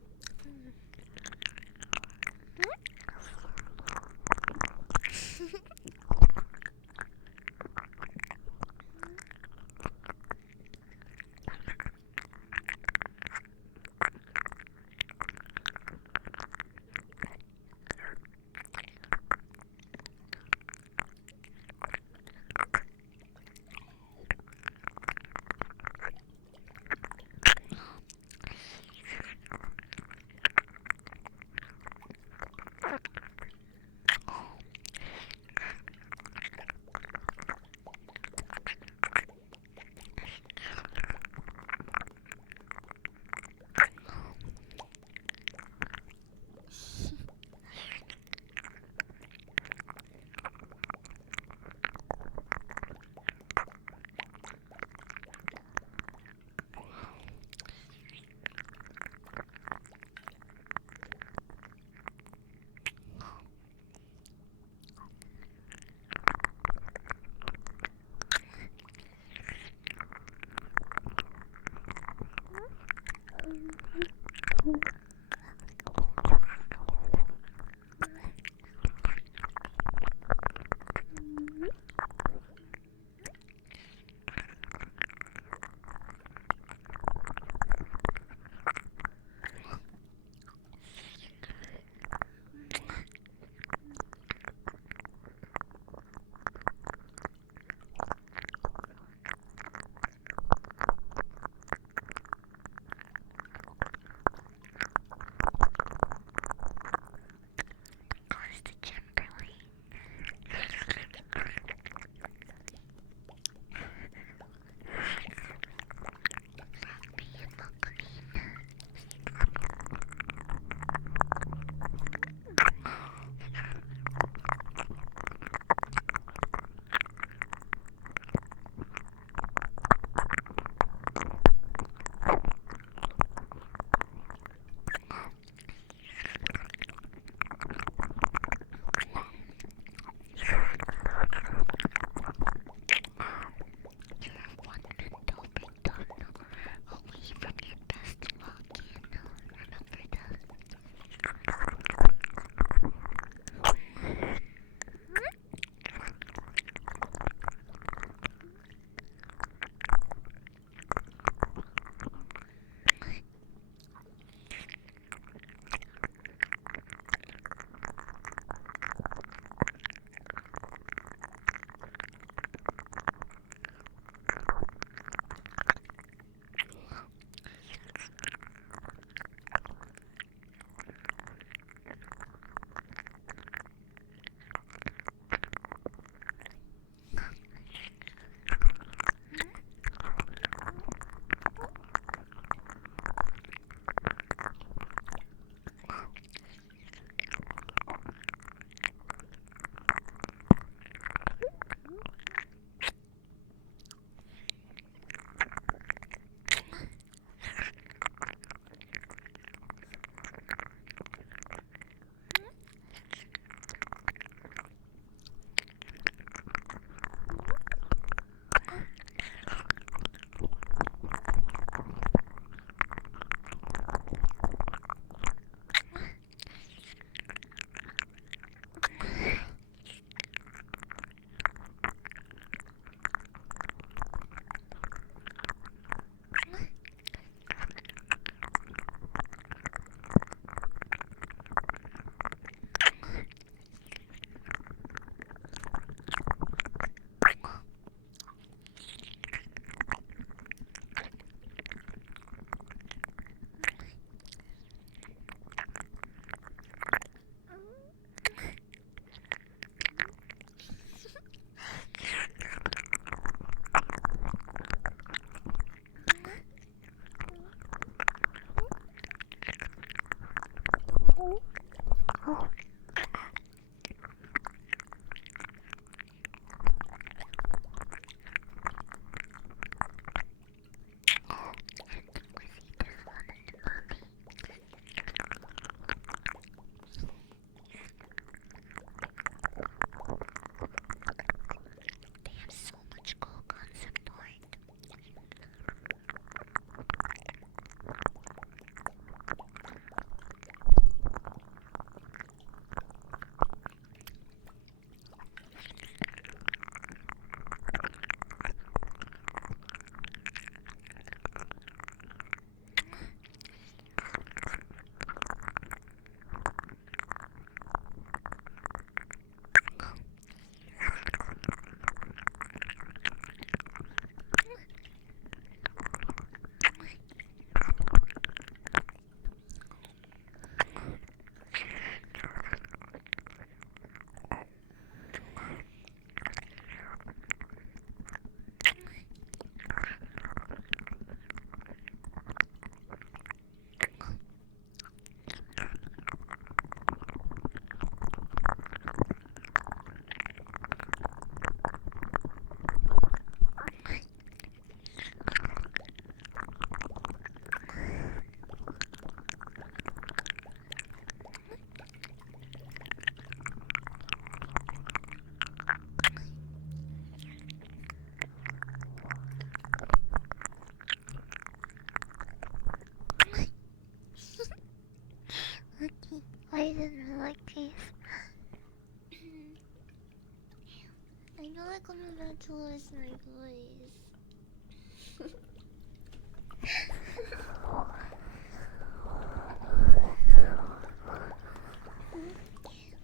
not gonna let you listen my voice.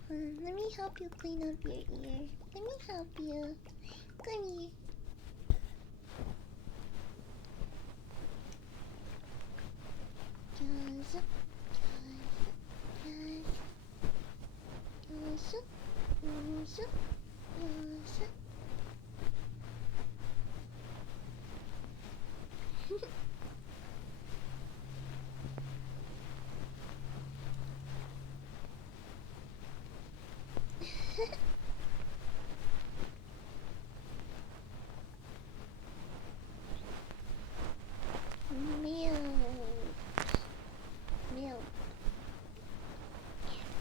Let me help you clean up your ear. Let me help you. Come here. Just,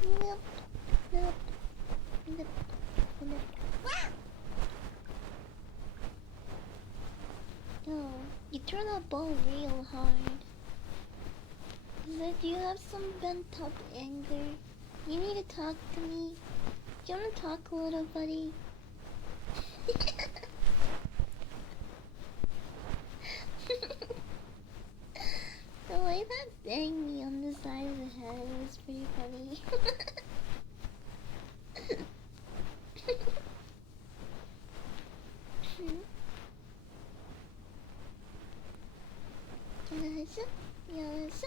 milk, milk, milk, milk, milk. No, you throw that ball real hard. Do you have some bent up anger? You need to talk to me. Do you want to talk a little, buddy? The way that banged me on the side of the head was pretty funny. Yes, yes, yes,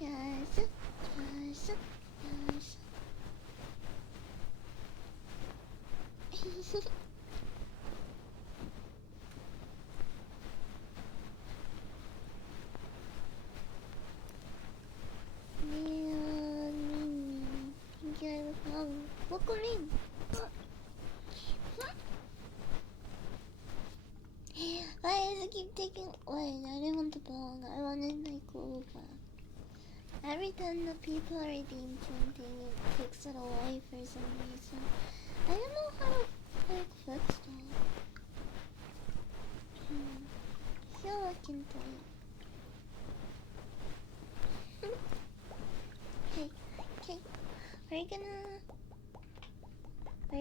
yes, yes, yes. Look at me. Why does it keep taking? Wait, I didn't want the ball. I wanted my glue back. Every time the people are redeemed something, it takes it away for some reason. I don't know how to like fix that. He'll look into it. Okay, okay. We're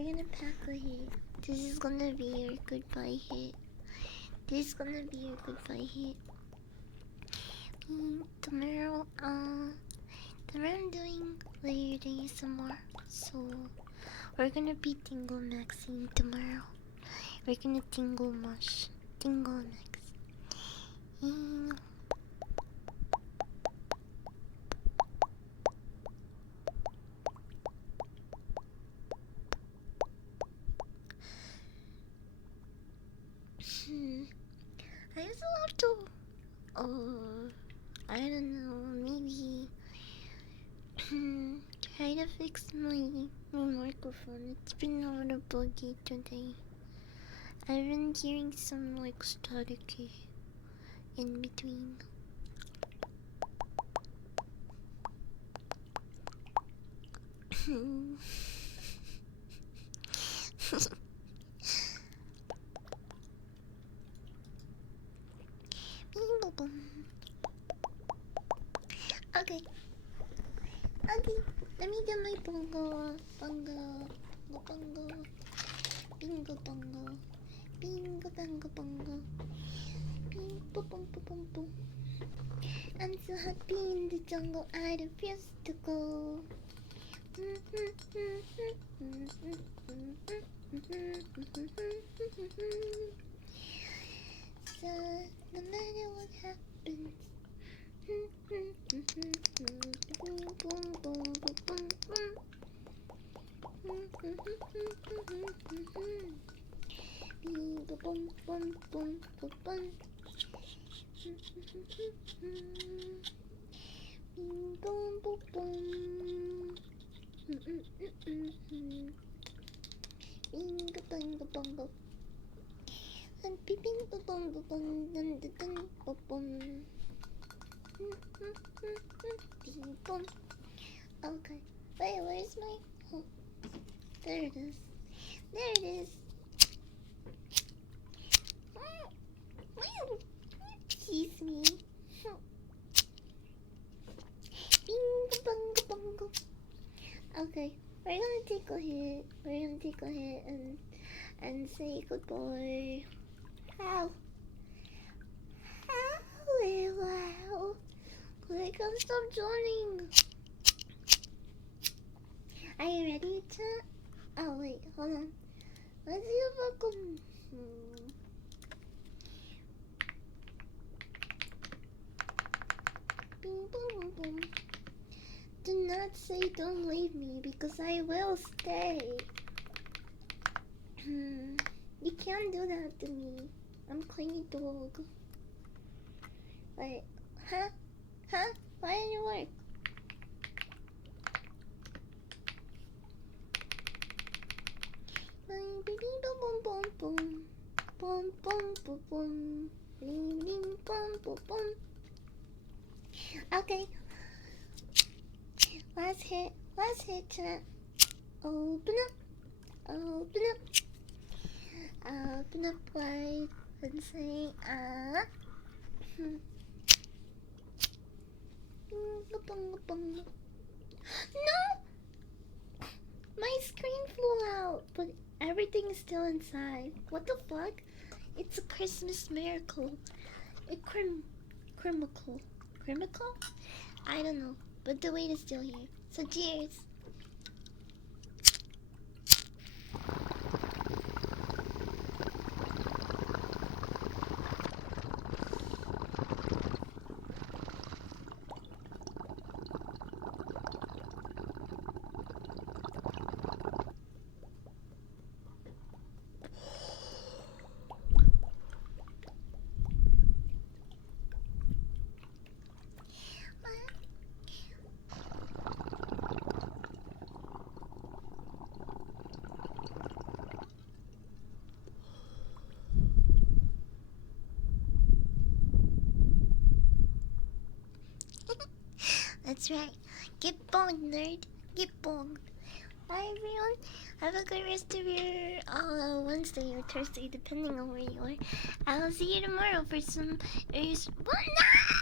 gonna pack a hit. This is gonna be your goodbye hit. This is gonna be your goodbye hit. Tomorrow, tomorrow I'm doing later days some more. So we're gonna be tingle maxing tomorrow. We're gonna tingle mush. Tingle max. I also have to I don't know, maybe try to fix my microphone. It's been a little buggy today. I've been hearing some like staticky in between. Okay. Okay. Let me get my bongo. Bongo. Bongo. Bingo bongo. Bingo bongo bongo. Bingo bongo bongo. I'm so happy in the jungle. I refuse to go. So no matter what happens. Okay. Wait, where's my... Oh, there it is. There it is. Tease me. Bingo bongo bongo. Okay, We're gonna take a hit. We're gonna take a hit and say goodbye. How? Wow. I can't stop joining. Are you ready to? Oh wait, hold on. Let's see if I can. Boom, boom, boom. Do not say don't leave me because I will stay. You can't do that to me. I'm clingy dog. Wait, huh? Huh? Why didn't it work? Boom, boom, boom, boom, boom, boom, boom, boom, boom, boom, boom. Okay. Last hit, chat. Open up, open up wide and say No! My screen flew out, but everything's still inside. What the fuck? It's a Christmas miracle. A crimical. I don't know, but the weight is still here. So cheers. That's right. Get bonged, nerd. Get bonged. Bye, everyone. Have a good rest of your Wednesday or Thursday, depending on where you are. I'll see you tomorrow for some. What? No!